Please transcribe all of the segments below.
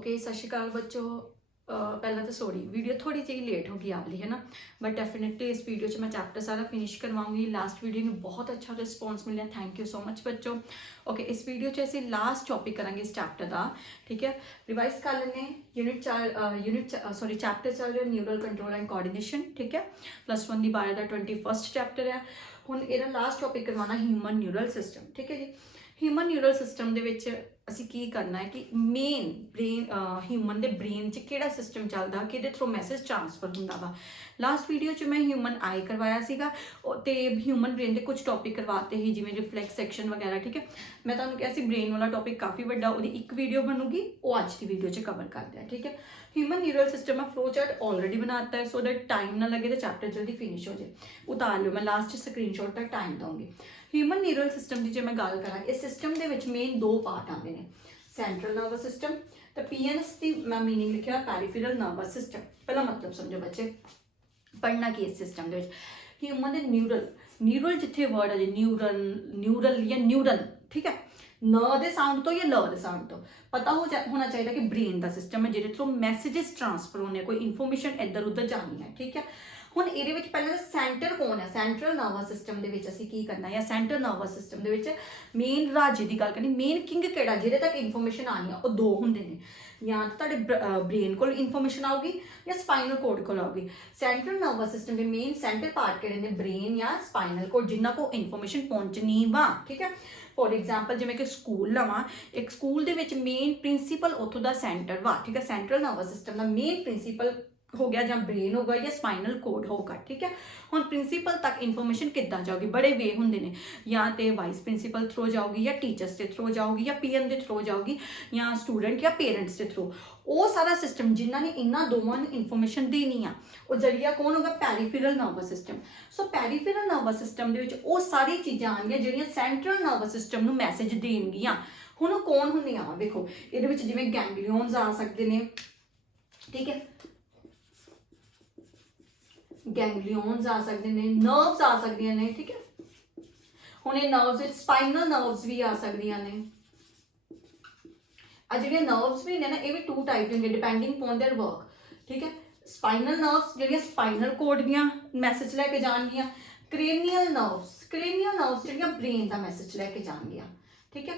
Okay सत श्रीकाल बच्चों। पहला तो सॉरी वीडियो थोड़ी जी लेट होगी आप है ना, बट डेफिनेटली इस वीडियो में मैं चैप्टर सारा फिनिश करवाऊंगी। लास्ट वीडियो में बहुत अच्छा रिस्पॉन्स मिला, थैंक यू सो मच बच्चों। ओके इस वीडियो से लास्ट टॉपिक करेंगे इस चैप्टर का, ठीक है। रिवाइज कर लेने चैप्टर चल रहा न्यूरल कंट्रोल एंड कोऑर्डिनेशन, ठीक है। +1 की 12 का 21 चैप्टर है। हुण इहदा लास्ट टॉपिक करवाना ह्यूमन न्यूरल सिस्टम, ठीक है जी। ह्यूमन न्यूरल सिस्टम दे विच ਅਸੀਂ ਕੀ ਕਰਨਾ ਹੈ ਕਿ ਮੇਨ ਬ੍ਰੇਨ ਹਿਊਮਨ ਦੇ ਬ੍ਰੇਨ 'ਚ ਕਿਹੜਾ ਸਿਸਟਮ ਚੱਲਦਾ, ਕਿਹਦੇ ਥਰੂ ਮੈਸੇਜ ਟ੍ਰਾਂਸਫਰ ਹੁੰਦਾ ਵਾ। ਲਾਸਟ ਵੀਡੀਓ 'ਚ ਮੈਂ ਹਿਊਮਨ ਆਈ ਕਰਵਾਇਆ ਸੀਗਾ ਤੇ ਹਿਊਮਨ ਬ੍ਰੇਨ ਦੇ ਕੁਝ ਟੌਪਿਕ ਕਰਵਾਤੇ ਸੀ, ਜਿਵੇਂ ਰਿਫਲੈਕਸ ਸੈਕਸ਼ਨ ਵਗੈਰਾ, ਠੀਕ ਹੈ। ਮੈਂ ਤੁਹਾਨੂੰ ਕਿਹਾ ਸੀ ਬ੍ਰੇਨ ਵਾਲਾ ਟੌਪਿਕ ਕਾਫੀ ਵੱਡਾ, ਉਹਦੀ ਇੱਕ ਵੀਡੀਓ ਬਣੂਗੀ, ਉਹ ਅੱਜ ਦੀ ਵੀਡੀਓ 'ਚ ਕਵਰ ਕਰਦੇ ਆ, ਠੀਕ ਹੈ। ह्यूमन न्यूरल सिस्टम में फ्लो चार्ट ऑलरेडी बनाता है, सो दैट टाइम ना लगे तो चैप्टर जल्दी फिनिश हो जाए। उतार लो, मैं लास्ट स्क्रीनशॉट तक टाइम दूंगी। ह्यूमन न्यूरल सिस्टम की जो मैं गल करा, इस सिस्टम के मेन दो पार्ट आते हैं, सेंट्रल नर्वस सिस्टम तो PNS की मैं मीनिंग लिखा पैरीफेरल नर्वस सिस्टम। पहला मतलब समझो बच्चे, पढ़ना की इस सिस्टम के ह्यूमन के न्यूरल जिथे वर्ड है न्यूरल या न्यूरन, ठीक है। न दे साउंड तो या ल दे साउंड तो पता होना चाहिए कि ब्रेन का सिस्टम है जिहदे थ्रू मैसेजेस ट्रांसफर होने, कोई इन्फॉर्मेशन इधर उधर जानी है, ठीक है। हुण इहदे विच पहले सेंटर कौन है, सेंट्रल नर्वस सिस्टम दे विच असीं की करना है, सेंट्रल नर्वस सिस्टम दे विच मेन राजे की गल करनी, मेन किंग किहड़ा जिहदे तक इन्फॉर्मेशन आनी है, वो दो हुंदे ने, या तो तुहाडे ब्रेन को इन्फॉर्मेशन आऊगी या स्पाइनल कोड को आऊगी। सेंट्रल नर्वस सिस्टम के मेन सेंटर पार्ट किहड़े ने, ब्रेन या स्पाइनल कोड, जिन्हां को इन्फॉर्मेशन पहुंचनी वा, ठीक है। फॉर एग्जाम्पल जिवें कि स्कूल लवां, एक स्कूल दे विच मेन प्रिंसीपल उत्थों दा सेंटर वा, ठीक है। सेंट्रल नर्वस सिस्टम का मेन प्रिंसीपल हो गया या ब्रेन होगा या स्पाइनल कोड होगा, ठीक है। हुण प्रिंसीपल तक इन्फॉर्मेशन किद्दां जाऊगी, बड़े वे हुंदे ने, या तो वाइस प्रिंसीपल थ्रू जाऊगी या टीचर्स के थ्रू जाऊगी या PM के थ्रू जाऊगी या स्टूडेंट या पेरेंट्स के थ्रू। वो सारा सिस्टम जिन्होंने इन्होंने दोवां नूं इन्फॉर्मेशन देनी आ, वो जरिया कौन होगा, पैरीफेरल नर्वस सिस्टम। सो पैरीफेरल नर्वस सिस्टम दे विच वो सारी चीज़ां आउणगीआं जिहड़ियां सेंट्रल नर्वस सिस्टम नूं मैसेज देणगीआं। हुण कौन हुंदियां वा, देखो इहदे विच जिवें गैंगलियन्स आ सकदे ने, ठीक है, गैंगलियन्स आ सकते हैं, नर्व्स आ सकदियां ने, ठीक है। हुण ये नर्व्स स्पाइनल नर्व्स भी आ सकदियां ने। जिहड़ियां नर्व्स भी ने ना, ये भी 2 टाइप के होंगे डिपेंडिंग अपॉन देयर वर्क, ठीक है। स्पाइनल नर्व्स जिहड़ियां स्पाइनल कोड दियां मैसेज लैके जाणगियां, क्रेनियल नर्व्स जिहड़ियां ब्रेन का मैसेज लैके जाणगियां, ठीक है।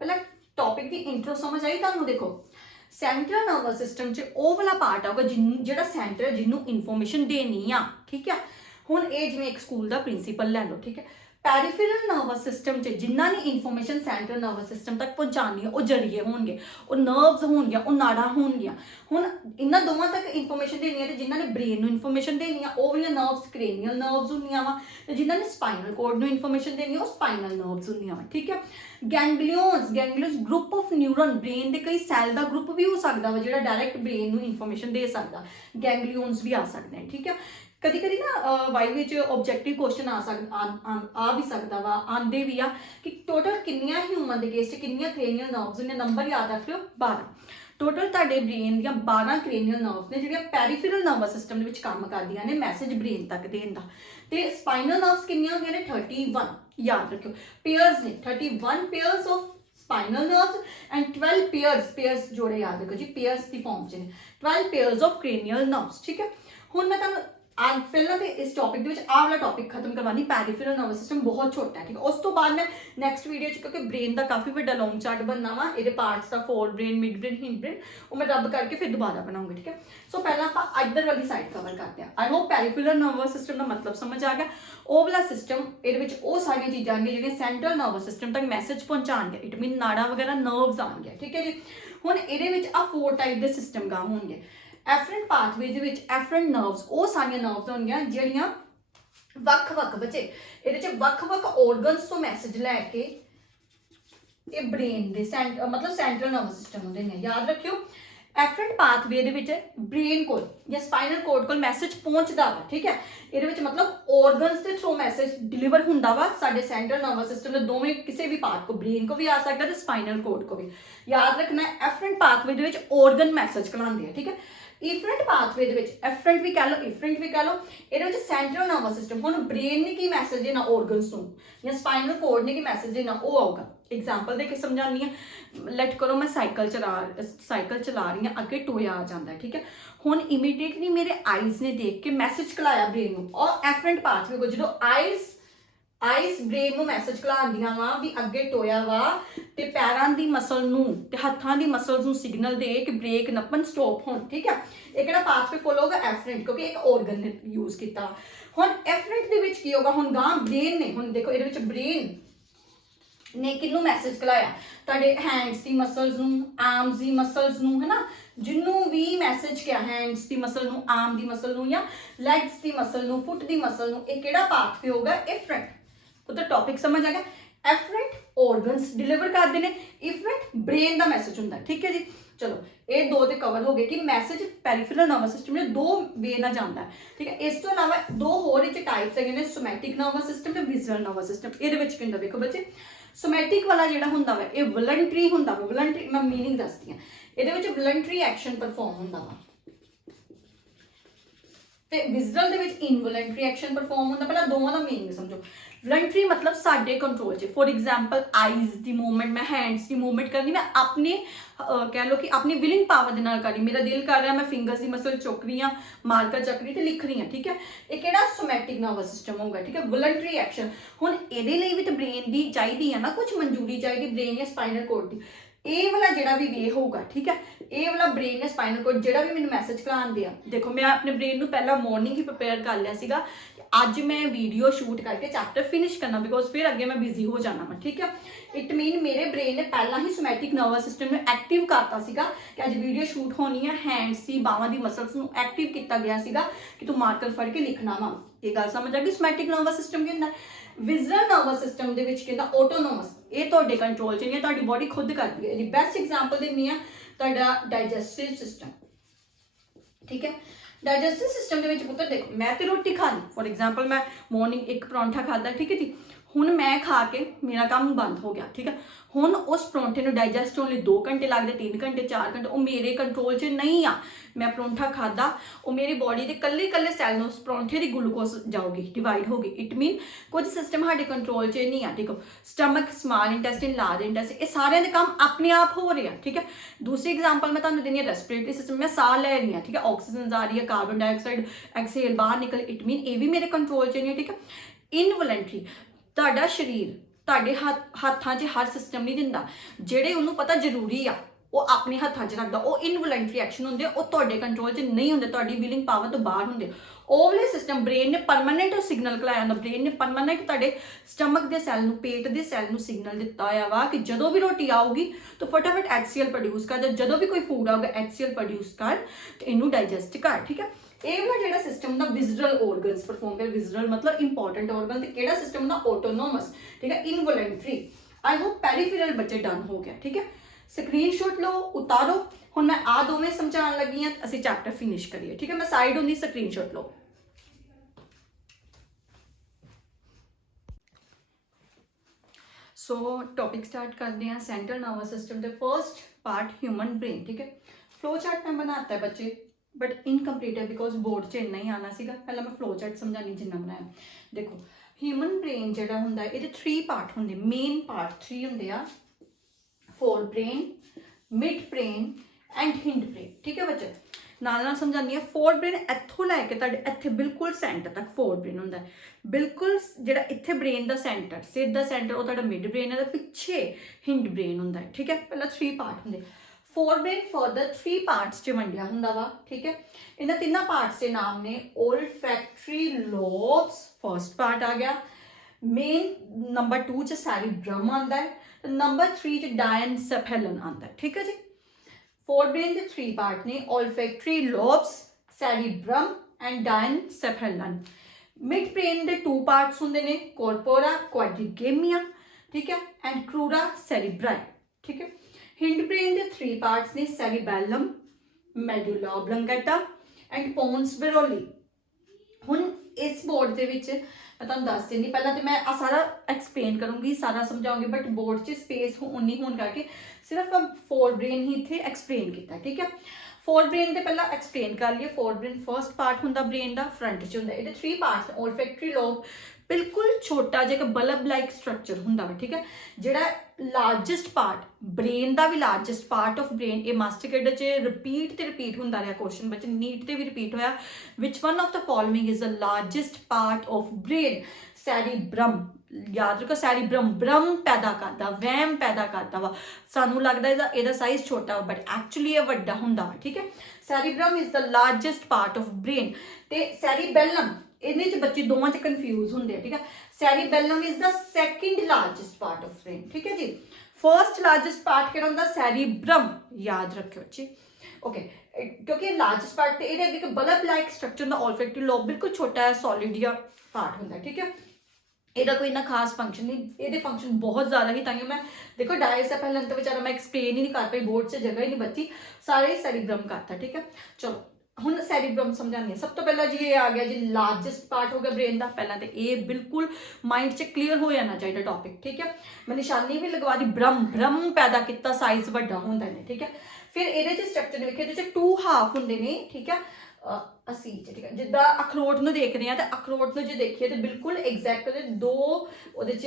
पहला टॉपिक की इंट्रो समझ आई तुहानूं। देखो सेंट्रल नर्वस सिस्टम च वो वाला पार्ट आऊगा जिहड़ा सेंटर है, जिन्हों इन्फॉर्मेशन देनी आ, ठीक है। हुण ये जिवें एक स्कूल का प्रिंसीपल लै लो, ठीक है। पैरीफेरल नर्वस सिस्टम च जिन्हां ने इन्फॉर्मेशन सेंट्रल नर्वस सिस्टम तक पहुँचानी है, वो जरिए होणगे, वो नर्व्स होणगियां, वो नाड़ां होणगियां। हुण इन्हां दोवां तक इन्फॉर्मेशन देनी है, तो जिन्हां ने ब्रेन नूं इन्फॉर्मेशन देनी है वो वाली नर्व्स क्रेनियल नर्व्स हुंदियां वा, ते जिन्हां ने स्पाइनल कोड नूं इन्फॉर्मेशन देनी है वो स्पाइनल नर्व्स हुंदियां वा, ठीक है। गैंगलियन्स ग्रुप ऑफ न्यूरन, ब्रेन के कई सैल का ग्रुप भी हो सकता वा जिहड़ा डायरैक्ट ब्रेन नूं इन्फॉर्मेशन दे सकदा, गैंगलियन्स भी आ सकते हैं, ठीक है। कभी कभी ना वाई विच ऑब्जेक्टिव क्वेश्चन आ भी सकता वा, आंदे भी आ कि टोटल किन्नियां ह्यूमन के केस च किन्नियां क्रेनियल नर्व्स ने, नंबर याद रख लो 12। टोटल तुहाडे ब्रेन दियां 12 क्रेनियल नर्व्स ने जिहड़ियां पैरीफेरल नर्वस सिस्टम दे विच काम करदियां ने मैसेज ब्रेन तक देण दा, ते स्पाइनल नर्व्स किन्नियां होंदियां ने 31, याद रखियो। पेयर्स ने 31 pairs of spinal nerves and 12 pairs जोड़े याद रखो जी, पेयर्स की फॉर्म च ने 12 पेयर्स ऑफ क्रेनियल नर्व्स, ठीक है। हुण मैं तुहानूं पहला तो इस टॉपिक के आ वाला टॉपिक खत्म करवानी, पैरीफेरल नर्वस सिस्टम बहुत छोटा है, ठीक है। उस तो बाद मैं नैक्सट वीडियो क्योंकि ब्रेन का काफ़ी बड़ा लॉन्ग चार्ट बनना वा, ये पार्ट्स का four brain, mid brain, hind brain, वो मैं रब करके फिर दोबारा बनाऊंगी, ठीक है। सो पहला आप इधर वाली साइड कवर करते हैं। I hope peripheral nervous system का मतलब समझ आ गया। वो वाला सिस्टम ये वो सारी चीज़ां आएंगी जो सेंट्रल नर्वस सिस्टम तक मैसेज पहुँचाएंगे, इट मीन नाड़ा वगैरह नर्व्स आएंगे, ठीक है जी। हुण ये 4 टाइप के सिस्टम गा होंगे। एफरेंट पाथवे दे विच एफरेंट नर्व्स वो सारियां नर्व्स होंगियां जिहड़ियां वख-वख बच्चे इहदे च वख-वख ऑर्गन्स तो मैसेज लैके ये ब्रेन दे मतलब सेंट्रल नर्वस सिस्टम होंदे ने, याद रखियो। एफरेंट पाथवे दे विच ब्रेन को या स्पाइनल कोड को मैसेज पहुंचदा वा, ठीक है। इहदे विच मतलब ऑर्गन्स दे थ्रू मैसेज डिलीवर हुंदा वा साडे सेंट्रल नर्वस सिस्टम दे दोवें किसी भी पार्ट को, ब्रेन को भी आ सकदा ते स्पाइनल कोड को भी। याद रखना एफरेंट पाथवे दे विच ऑर्गन मैसेज घलांदे आ, ठीक है। ਇਫਰੈਂਟ ਪਾਥਵੇ ਦੇ ਵਿੱਚ ਐਫਰੈਂਟ ਵੀ ਕਹਿ ਲਓ, ਇਫਰੈਂਟ ਵੀ ਕਹਿ ਲਓ, ਇਹਦੇ ਵਿੱਚ ਸੈਂਟਰਲ ਨਰਵਸ ਸਿਸਟਮ, ਹੁਣ ਬ੍ਰੇਨ ਨੇ ਕੀ ਮੈਸੇਜ ਦੇਣਾ ਔਰਗਨਸ ਨੂੰ, ਜਾਂ ਸਪਾਈਨਲ ਕੋਰਡ ਨੇ ਕੀ ਮੈਸੇਜ ਦੇਣਾ, ਉਹ ਆਊਗਾ। ਐਗਜ਼ਾਮਪਲ ਦੇ ਕੇ ਸਮਝਾਉਂਦੀ ਹਾਂ। ਲੈਟ ਕਰੋ ਮੈਂ ਸਾਈਕਲ ਚਲਾ ਰਹੀ ਹਾਂ, ਅੱਗੇ ਟੋਇਆ ਆ ਜਾਂਦਾ, ਠੀਕ ਹੈ। ਹੁਣ ਇਮੀਡੀਏਟਲੀ ਮੇਰੇ ਆਈਜ਼ ਨੇ ਦੇਖ ਕੇ ਮੈਸੇਜ ਕਲਾਇਆ ਬ੍ਰੇਨ ਨੂੰ, ਔਰ ਐਫਰੈਂਟ ਪਾਥਵੇ ਕੋ ਜਦੋਂ ਆਈਜ਼ ਬ੍ਰੇਨ ਨੂੰ ਮੈਸੇਜ ਕਲਾਉਂਦੀਆਂ ਵਾ ਵੀ ਅੱਗੇ ਟੋਇਆ ਵਾ, ਤੇ ਪੈਰਾਂ ਦੀ ਮਸਲ ਨੂੰ ਤੇ ਹੱਥਾਂ ਦੀ ਮਸਲਸ ਨੂੰ ਸਿਗਨਲ ਦੇ ਕਿ ਬ੍ਰੇਕ ਨੱਪਣ, ਸਟਾਪ ਹੋਣ, ਠੀਕ ਹੈ। ਇਹ ਕਿਹੜਾ ਪਾਥਵੇ ਫੋਲੋ ਹੋਗਾ, ਐਫਰੈਂਟ, ਕਿਉਂਕਿ ਇੱਕ ਆਰਗਨ ਨੇ ਯੂਜ਼ ਕੀਤਾ। ਹੁਣ ਐਫਰੈਂਟ ਦੇ ਵਿੱਚ ਕੀ ਹੋਗਾ, ਹੁਣ ਗਾਂ ਬ੍ਰੇਨ ਨੇ, ਹੁਣ ਦੇਖੋ ਇਹਦੇ ਵਿੱਚ ਬ੍ਰੇਨ ਨੇ ਕਿਹਨੂੰ ਮੈਸੇਜ ਕਲਾਇਆ, ਤੁਹਾਡੇ ਹੈਂਡਸ ਦੀ ਮਸਲਸ ਨੂੰ, ਆਰਮਸ ਦੀ ਮਸਲਸ ਨੂੰ, ਹੈ ਨਾ, ਜਿਹਨੂੰ ਵੀ ਮੈਸੇਜ ਕਿਹਾ, ਹੈਂਡਸ ਦੀ ਮਸਲ ਨੂੰ, ਆਰਮ ਦੀ ਮਸਲ ਨੂੰ, ਜਾਂ ਲੈਗਸ ਦੀ ਮਸਲ ਨੂੰ, ਫੁੱਟ ਦੀ ਮਸਲ ਨੂੰ, ਇਹ ਕਿਹੜਾ ਪਾਥਵੇ ਹੋਗਾ, ਐਫਰੈਂਟ। ਉਹਦਾ ਟੌਪਿਕ ਸਮਝ ਆ ਗਿਆ। ਐਫਰੈਂਟ ਆਰਗਨਸ ਡਿਲੀਵਰ ਕਰਦੇ ਨੇ, ਇਫਰੈਂਟ ਬ੍ਰੇਨ ਦਾ ਮੈਸੇਜ ਹੁੰਦਾ, ਠੀਕ ਹੈ ਜੀ। ਚਲੋ ਇਹ ਦੋ ਤੇ ਕਵਰ ਹੋ ਗਏ ਕਿ ਮੈਸੇਜ ਪੈਰੀਫੇਰਲ ਨਰਵਸ ਸਿਸਟਮ ਨੇ ਦੋ ਵੇ ਨਾਲ ਜਾਂਦਾ ਹੈ, ਠੀਕ ਹੈ। ਇਸ ਤੋਂ ਇਲਾਵਾ ਦੋ ਹੋਰ ਇਹ ਟਾਈਪਸ ਹੈਗੇ ਨੇ, ਸੋਮੈਟਿਕ ਨਰਵਸ ਸਿਸਟਮ ਤੇ ਵਿਜ਼ੂਅਲ ਨਰਵਸ ਸਿਸਟਮ। ਇਹਦੇ ਵਿੱਚ ਕੀ ਹੁੰਦਾ ਵੇਖੋ ਬੱਚੇ, ਸੋਮੈਟਿਕ ਵਾਲਾ ਜਿਹੜਾ ਹੁੰਦਾ ਵਾ ਇਹ ਵੋਲੰਟਰੀ ਹੁੰਦਾ ਵਾ, ਵੋਲੰਟਰੀ ਮੈਂ ਮੀਨਿੰਗ ਦੱਸਦੀ ਹਾਂ। ਇਹਦੇ ਵਿੱਚ ਵੋਲੰਟਰੀ ਐਕਸ਼ਨ ਪਰਫਾਰਮ ਹੁੰਦਾ ਵਾ, ਤੇ ਵਿਜ਼ੂਅਲ ਦੇ ਵਿੱਚ ਇਨਵੋਲੰਟਰੀ ਐਕਸ਼ਨ ਪਰਫਾਰਮ ਹੁੰਦਾ। ਪਹਿਲਾਂ ਦੋਵਾਂ ਦਾ ਮੀਨਿੰਗ ਸਮਝੋ। ਵੋਲੰਟਰੀ ਮਤਲਬ ਸਾਡੇ ਕੰਟਰੋਲ 'ਚ, for example eyes the movement, ਮੈਂ ਹੈਂਡਸ ਦੀ ਮੂਵਮੈਂਟ ਕਰਨੀ, ਮੈਂ ਆਪਣੇ ਕਹਿ ਲਓ ਕਿ ਆਪਣੀ ਵਿਲਿੰਗ ਪਾਵਰ ਦੇ ਨਾਲ ਕਰੀ, ਮੇਰਾ ਦਿਲ ਕਰ ਰਿਹਾ ਮੈਂ ਫਿੰਗਰਸ ਦੀ ਮਸਲ ਚੁੱਕ ਰਹੀ ਹਾਂ, ਮਾਰਕਰ ਚੱਕ ਰਹੀ ਤੇ ਲਿਖ ਰਹੀ ਹਾਂ, ਠੀਕ ਹੈ। ਇਹ ਕਿਹੜਾ ਸੋਮੈਟਿਕ ਨਰਵਸ ਸਿਸਟਮ ਹੋਊਗਾ, ਠੀਕ ਹੈ, ਵੋਲੰਟਰੀ ਐਕਸ਼ਨ। ਹੁਣ ਇਹਦੇ ਲਈ ਵੀ ਤਾਂ ਬ੍ਰੇਨ ਦੀ ਚਾਹੀਦੀ ਹੈ ਨਾ, ਕੁਝ ਮਨਜ਼ੂਰੀ ਚਾਹੀਦੀ ਬ੍ਰੇਨ ਜਾਂ ਸਪਾਈਨਲ ਕੋਰਡ ਦੀ। ਇਹ ਵਾਲਾ ਜਿਹੜਾ ਵੀ ਵੇ ਹੋਊਗਾ, ਠੀਕ ਹੈ, ਇਹ ਵਾਲਾ ਬ੍ਰੇਨ ਜਾਂ ਸਪਾਈਨਲ ਕੋਰਡ ਜਿਹੜਾ ਵੀ ਮੈਨੂੰ ਮੈਸੇਜ ਕਰਾਉਂਦੇ ਆ, ਦੇਖੋ ਮੈਂ ਆਪਣੇ ਬ੍ਰੇਨ ਨੂੰ ਪਹਿਲਾਂ ਮਾਰਨਿੰਗ ਹੀ ਪ੍ਰਪੇਅਰ ਕਰ ਲਿਆ ਸੀਗਾ, ਅੱਜ ਮੈਂ ਵੀਡੀਓ ਸ਼ੂਟ ਕਰਕੇ ਚੈਪਟਰ ਫਿਨਿਸ਼ ਕਰਨਾ, ਬਿਕੋਜ਼ ਫਿਰ ਅੱਗੇ ਮੈਂ ਬਿਜ਼ੀ ਹੋ ਜਾਣਾ ਵਾ, ਠੀਕ ਹੈ। ਇਟ ਮੀਨ ਮੇਰੇ ਬ੍ਰੇਨ ਨੇ ਪਹਿਲਾਂ ਹੀ ਸੋਮੈਟਿਕ ਨਰਵਸ ਸਿਸਟਮ ਨੂੰ ਐਕਟਿਵ ਕਰਤਾ ਸੀਗਾ ਕਿ ਅੱਜ ਵੀਡੀਓ ਸ਼ੂਟ ਹੋਣੀ ਹੈ, ਹੈਂਡਸ ਦੀ ਬਾਹਾਂ ਦੀ ਮਸਲਸ ਨੂੰ ਐਕਟਿਵ ਕੀਤਾ ਗਿਆ ਸੀਗਾ ਕਿ ਤੂੰ ਮਾਰਕਰ ਫੜ ਕੇ ਲਿਖਣਾ ਵਾ। ਇਹ ਗੱਲ ਸਮਝ ਆ ਗਈ। ਸੋਮੈਟਿਕ ਨਰਵਸ ਸਿਸਟਮ ਕੀ ਹੁੰਦਾ। ਵਿਜ਼ੂਅਲ ਨਰਵਸ ਸਿਸਟਮ ਦੇ ਵਿੱਚ ਕਹਿੰਦਾ ਆਟੋਨੋਮਸ, ਇਹ ਤੁਹਾਡੇ ਕੰਟਰੋਲ 'ਚ ਨਹੀਂ ਹੈ, ਤੁਹਾਡੀ ਬੋਡੀ ਖੁਦ ਕਰਦੀ ਹੈ। ਇਹਦੀ ਬੈਸਟ ਐਗਜ਼ਾਮਪਲ ਦਿੰਦੀ ਆ ਤੁਹਾਡਾ ਡਾਈਜੈਸਟਿਵ ਸਿਸਟਮ, ਠੀਕ ਹੈ। ਡਾਈਜੈਸਟਿਵ ਸਿਸਟਮ ਦੇ ਵਿੱਚ ਪੁੱਤਰ ਦੇਖੋ, ਮੈਂ ਤੇ ਰੋਟੀ ਖਾ ਲਈ, ਫੋਰ ਐਗਜ਼ਾਮਪਲ ਮੈਂ ਮਾਰਨਿੰਗ ਇੱਕ ਪਰੌਂਠਾ ਖਾਦਾ, ਠੀਕ ਹੈ ਜੀ। ਹੁਣ ਮੈਂ ਖਾ ਕੇ ਮੇਰਾ ਕੰਮ ਬੰਦ ਹੋ ਗਿਆ, ਠੀਕ ਹੈ। ਹੁਣ ਉਸ ਪਰੌਂਠੇ ਨੂੰ ਡਾਈਜੈਸਟ ਹੋਣ ਲਈ 2 ਘੰਟੇ ਲੱਗਦੇ, 3 ਘੰਟੇ, 4 ਘੰਟੇ, ਉਹ ਮੇਰੇ ਕੰਟਰੋਲ 'ਚ ਨਹੀਂ ਆ। ਮੈਂ ਪਰੌਂਠਾ ਖਾਦਾ, ਉਹ ਮੇਰੀ ਬੋਡੀ ਦੇ ਕੱਲੇ ਸੈੱਲ ਨੂੰ ਉਸ ਪਰੌਂਠੇ ਦੀ ਗਲੂਕੋਜ਼ ਜਾਊਗੀ, ਡਿਵਾਈਡ ਹੋਗੀ। ਇਟ ਮੀਨ ਕੁਝ ਸਿਸਟਮ ਸਾਡੇ ਕੰਟਰੋਲ 'ਚ ਨਹੀਂ ਆ, ਠੀਕ ਹੈ। ਸਟਮਕ, ਸਮਾਲ ਇੰਟੈਸਟਿਨ, ਲਾਰਜ ਇੰਟੈਸਟਿਨ, ਇਹ ਸਾਰਿਆਂ ਦੇ ਕੰਮ ਆਪਣੇ ਆਪ ਹੋ ਰਹੇ ਆ, ਠੀਕ ਹੈ। ਦੂਸਰੀ ਐਗਜ਼ਾਮਪਲ ਮੈਂ ਤੁਹਾਨੂੰ ਦਿੰਦੀ ਹਾਂ ਰੈਸਪੀਰੇਟਰੀ ਸਿਸਟਮ, ਮੈਂ ਸਾਹ ਲੈ ਰਹੀ ਹਾਂ, ਠੀਕ ਹੈ, ਆਕਸੀਜਨ ਆ ਰਹੀ ਹੈ, ਕਾਰਬਨ ਡਾਈਆਕਸਾਈਡ ਐਕਸੇਲ ਬਾਹਰ ਨਿਕਲ, ਇਟ ਮੀਨ ਇਹ ਵੀ ਮੇਰੇ ਕੰਟਰੋਲ 'ਚ ਨਹੀਂ ਹੈ, ਠੀਕ ਹੈ। ਇਨਵੋਲੰਟਰੀ, ਤੁਹਾਡਾ ਸਰੀਰ ਤੁਹਾਡੇ ਹੱਥਾਂ 'ਚ ਹਰ ਸਿਸਟਮ ਨਹੀਂ ਦਿੰਦਾ, ਜਿਹੜੇ ਉਹਨੂੰ ਪਤਾ ਜ਼ਰੂਰੀ ਆ ਉਹ ਆਪਣੇ ਹੱਥਾਂ 'ਚ ਰੱਖਦਾ, ਉਹ ਇਨਵੋਲੰਟਰੀ ਐਕਸ਼ਨ ਹੁੰਦੇ, ਉਹ ਤੁਹਾਡੇ ਕੰਟਰੋਲ 'ਚ ਨਹੀਂ ਹੁੰਦੇ, ਤੁਹਾਡੀ ਵਿਲਿੰਗ ਪਾਵਰ ਤੋਂ ਬਾਹਰ ਹੁੰਦੇ। ਉਹ ਵਾਲੇ ਸਿਸਟਮ ਬ੍ਰੇਨ ਨੇ ਪਰਮਾਨੈਂਟ ਸਿਗਨਲ ਕਲਾਇਆ ਹੁੰਦਾ, ਬ੍ਰੇਨ ਨੇ ਪਰਮਾਨੈਂਟ ਤੁਹਾਡੇ ਸਟਮਕ ਦੇ ਸੈੱਲ ਨੂੰ, ਪੇਟ ਦੇ ਸੈੱਲ ਨੂੰ ਸਿਗਨਲ ਦਿੱਤਾ ਹੋਇਆ ਵਾ ਕਿ ਜਦੋਂ ਵੀ ਰੋਟੀ ਆਊਗੀ ਤਾਂ ਫਟਾਫਟ HCl ਪ੍ਰੋਡਿਊਸ ਕਰ, ਜਦੋਂ ਵੀ ਕੋਈ ਫੂਡ ਆਊਗਾ HCl ਪ੍ਰੋਡਿਊਸ ਕਰ ਤੇ ਇਹਨੂੰ ਡਾਈਜੈਸਟ ਕਰ, ਠੀਕ ਹੈ। ਇਹ ਵਾਲਾ ਜਿਹੜਾ ਸਿਸਟਮ ਦਾ ਵਿਜ਼ੂਅਲ ਆਰਗਨਸ ਪਰਫਾਰਮ ਕਰ, ਵਿਜ਼ੂਅਲ ਮਤਲਬ ਇੰਪੋਰਟੈਂਟ ਆਰਗਨ, ਤੇ ਕਿਹੜਾ ਸਿਸਟਮ ਦਾ ਆਟੋਨੋਮਸ, ਠੀਕ ਹੈ, ਇਨਵੋਲੰਟਰੀ। ਆਈ ਹੋਪ ਪੈਰੀਫੇਰਲ ਬੱਚੇ ਡਨ ਹੋ ਗਿਆ, ਠੀਕ ਹੈ। ਸਕਰੀਨਸ਼ਾਟ ਲਓ, ਉਤਾਰੋ। ਹੁਣ ਮੈਂ ਆ ਦੋਵੇਂ ਸਮਝਾਉਣ ਲੱਗੀ ਹਾਂ, ਅਸੀਂ ਚੈਪਟਰ ਫਿਨਿਸ਼ ਕਰੀਏ, ਠੀਕ ਹੈ। ਮੈਂ ਸਾਈਡ ਹੁੰਦੀ, ਸਕਰੀਨਸ਼ਾਟ ਲਓ। ਸੋ ਟੌਪਿਕ ਸਟਾਰਟ ਕਰਦੇ ਹਾਂ, ਸੈਂਟਰਲ ਨਰਵਸ ਸਿਸਟਮ ਦੇ ਫਰਸਟ ਪਾर्ट ह्यूमन ब्रेन, ठीक है। फ्लो चार्ट मैं बनाता है बच्चे, बट इनकम्प्लीट है बिकॉज बोर्ड च इन्ना ही आना सीगा। पहले मैं फ्लो चार्ट समझानी जिन्ना बनाया। देखो ह्यूमन ब्रेन जिहड़ा हुंदा है इहदे 3 पार्ट हुंदे, मेन पार्ट 3 हुंदे आ, fore brain, mid brain and hind brain, ठीक है बच्चे। नाल नाल समझानी है। फोर ब्रेन इत्थों लैके तुहाडे इत्थे बिल्कुल सेंटर तक फोर ब्रेन हुंदा है, बिल्कुल जिहड़ा इत्थे ब्रेन दा सेंटर, सिर दा सेंटर वो तुहाडा मिड ब्रेन है, पिछे हिंड ब्रेन हुंदा है, ठीक है। पहला 3 पार्ट हुंदे। फोर ब्रेन फर्दर 3 पार्ट्स च वंडिया हुंदा वा, ठीक है। इन्हां तिन्नां पार्ट्स के नाम ने ओल्फैक्टरी लोब्स, फर्स्ट पार्ट आ गया। मेन नंबर 2 च सैरिब्रम आंदा है, नंबर 3 च डायनसेफेलन आंदा है, ठीक है जी। फोर ब्रेन के 3 पार्ट ने olfactory lobes, cerebrum and डायनसेफेलन। Mid brain के 2 पार्ट्स होंगे ने कॉर्पोरा क्वाड्रिगेमिया, ठीक है, एंड क्रूरा सेरिब्राई, ठीक है। हिंड ब्रेन के 3 पार्ट्स ने cerebellum, medulla oblongata and pons बेरोली। हुण इस बोर्ड के विच मैं तुहानूं दस देंदी, पहला तो मैं आ सारा एक्सप्लेन करूँगी, सारा समझाऊँगी, बट बोर्ड च स्पेस उन्नी होने करके सिर्फ फोर ब्रेन ही इत्थे एक्सप्लेन किया, ठीक है। फोर ब्रेन ਦੇ ਪਹਿਲਾਂ ਐਕਸਪਲੇਨ ਕਰ ਲਈਏ। फोर ब्रेन फर्स्ट पार्ट ਹੁੰਦਾ ब्रेन ਦਾ, फ्रंट 'ਚ ਹੁੰਦਾ। ਇਹਦੇ 3 ਪਾਰਟਸ, olfactory lobe बिल्कुल छोटा जिहा बल्ब लाइक स्ट्रक्चर हुंदा वा, ठीक है। जिहड़ा लार्जेस्ट पार्ट ब्रेन का भी लार्जेस्ट पार्ट ऑफ ब्रेन, ये मास्टरकेड च रिपीट ते रिपीट हुंदा रहा क्वेश्चन बच्चे नीट ते भी रिपीट होया। Which one of the following is the largest part of brain? Cerebrum. याद रखो सैरीब्रम, ब्रम पैदा करता, वहम पैदा करता वा। सानू लगदा इहदा साइज छोटा बट एक्चुअली ये वड्डा हुंदा वा, ठीक है। Cerebrum is the largest part of brain. ते सैरीबेलम ਇਹਦੇ ਚ ਬੱਚੇ ਦੋਵਾਂ ਚ ਕਨਫਿਊਜ਼ ਹੁੰਦੇ ਆ, ਠੀਕ ਹੈ। Cerebellum is the second largest part of brain, ਠੀਕ ਹੈ ਜੀ। ਫਰਸਟ ਲਾਰਜੈਸਟ ਪਾਰਟ ਕਿਹੜਾ ਹੁੰਦਾ? ਸੈਰੀਬ੍ਰਮ। ਯਾਦ ਰੱਖਿਓ ਜੀ, ਓਕੇ। ਕਿਉਂਕਿ ਲਾਰਜੈਸਟ ਪਾਰਟ ਤੇ ਇਹਦੇ ਅੱਗੇ ਇੱਕ ਬਲਬ ਲਾਈਕ ਸਟਰਕਚਰ ਦਾ olfactory lobe ਬਿਲਕੁਲ ਛੋਟਾ ਹੈ, ਸੋਲਿਡ ਜਿਹਾ ਪਾਰਟ ਹੁੰਦਾ, ਠੀਕ ਹੈ। ਇਹਦਾ ਕੋਈ ਇੰਨਾ ਖਾਸ ਫੰਕਸ਼ਨ ਨਹੀਂ, ਇਹਦੇ ਫੰਕਸ਼ਨ ਬਹੁਤ ਜ਼ਿਆਦਾ ਹੀ, ਤਾਂ ਮੈਂ ਦੇਖੋ ਡਾਇਸ ਹੈ ਪਹਿਲਾਂ ਤਾਂ ਵਿਚਾਰਾ ਮੈਂ ਐਕਸਪਲੇਨ ਹੀ ਨਹੀਂ ਕਰ ਪਾਈ, ਬੋਰਡ 'ਚ ਜਗ੍ਹਾ ਹੀ ਨਹੀਂ ਬਚੀ, ਸਾਰੇ ਸੈਰੀਬ੍ਰਮ ਕਰਤਾ, ਠੀਕ ਹੈ। ਚਲੋ ਹੁਣ ਸੈਰੀਬ੍ਰਮ ਸਮਝਾਉਂਦੇ ਹਾਂ। ਸਭ ਤੋਂ ਪਹਿਲਾਂ ਜੀ ਇਹ ਆ ਗਿਆ ਜੀ ਲਾਰਜੈਸਟ ਪਾਰਟ ਹੋ ਗਿਆ ਬ੍ਰੇਨ ਦਾ। ਪਹਿਲਾਂ ਤੇ ਇਹ ਬਿਲਕੁਲ ਮਾਈਂਡ 'ਚ ਕਲੀਅਰ ਹੋ ਜਾਣਾ ਚਾਹੀਦਾ ਟੌਪਿਕ, ਠੀਕ ਹੈ। ਮੈਂ ਨਿਸ਼ਾਨੀ ਵੀ ਲਗਵਾ ਦੀ, ਬ੍ਰਮ, ਬ੍ਰਮ ਪੈਦਾ ਕੀਤਾ, ਸਾਈਜ਼ ਵੱਡਾ ਹੁੰਦਾ ਨੇ, ਠੀਕ ਹੈ। ਫਿਰ ਇਹਦੇ 'ਚ ਸਟਰਕਚਰ ਵੇਖਿਆ, ਇਹਦੇ 'ਚ 2 ਹਾਫ ਹੁੰਦੇ ਨੇ, ਠੀਕ ਹੈ। ਅਸੀਂ ਠੀਕ ਹੈ ਜਿੱਦਾਂ ਅਖਰੋਟ ਨੂੰ ਦੇਖਦੇ ਹਾਂ ਤਾਂ ਅਖਰੋਟ ਨੂੰ ਜੇ ਦੇਖੀਏ ਤਾਂ ਬਿਲਕੁਲ ਐਗਜ਼ੈਕਟ ਉਹਦੇ 2 ਉਹਦੇ 'ਚ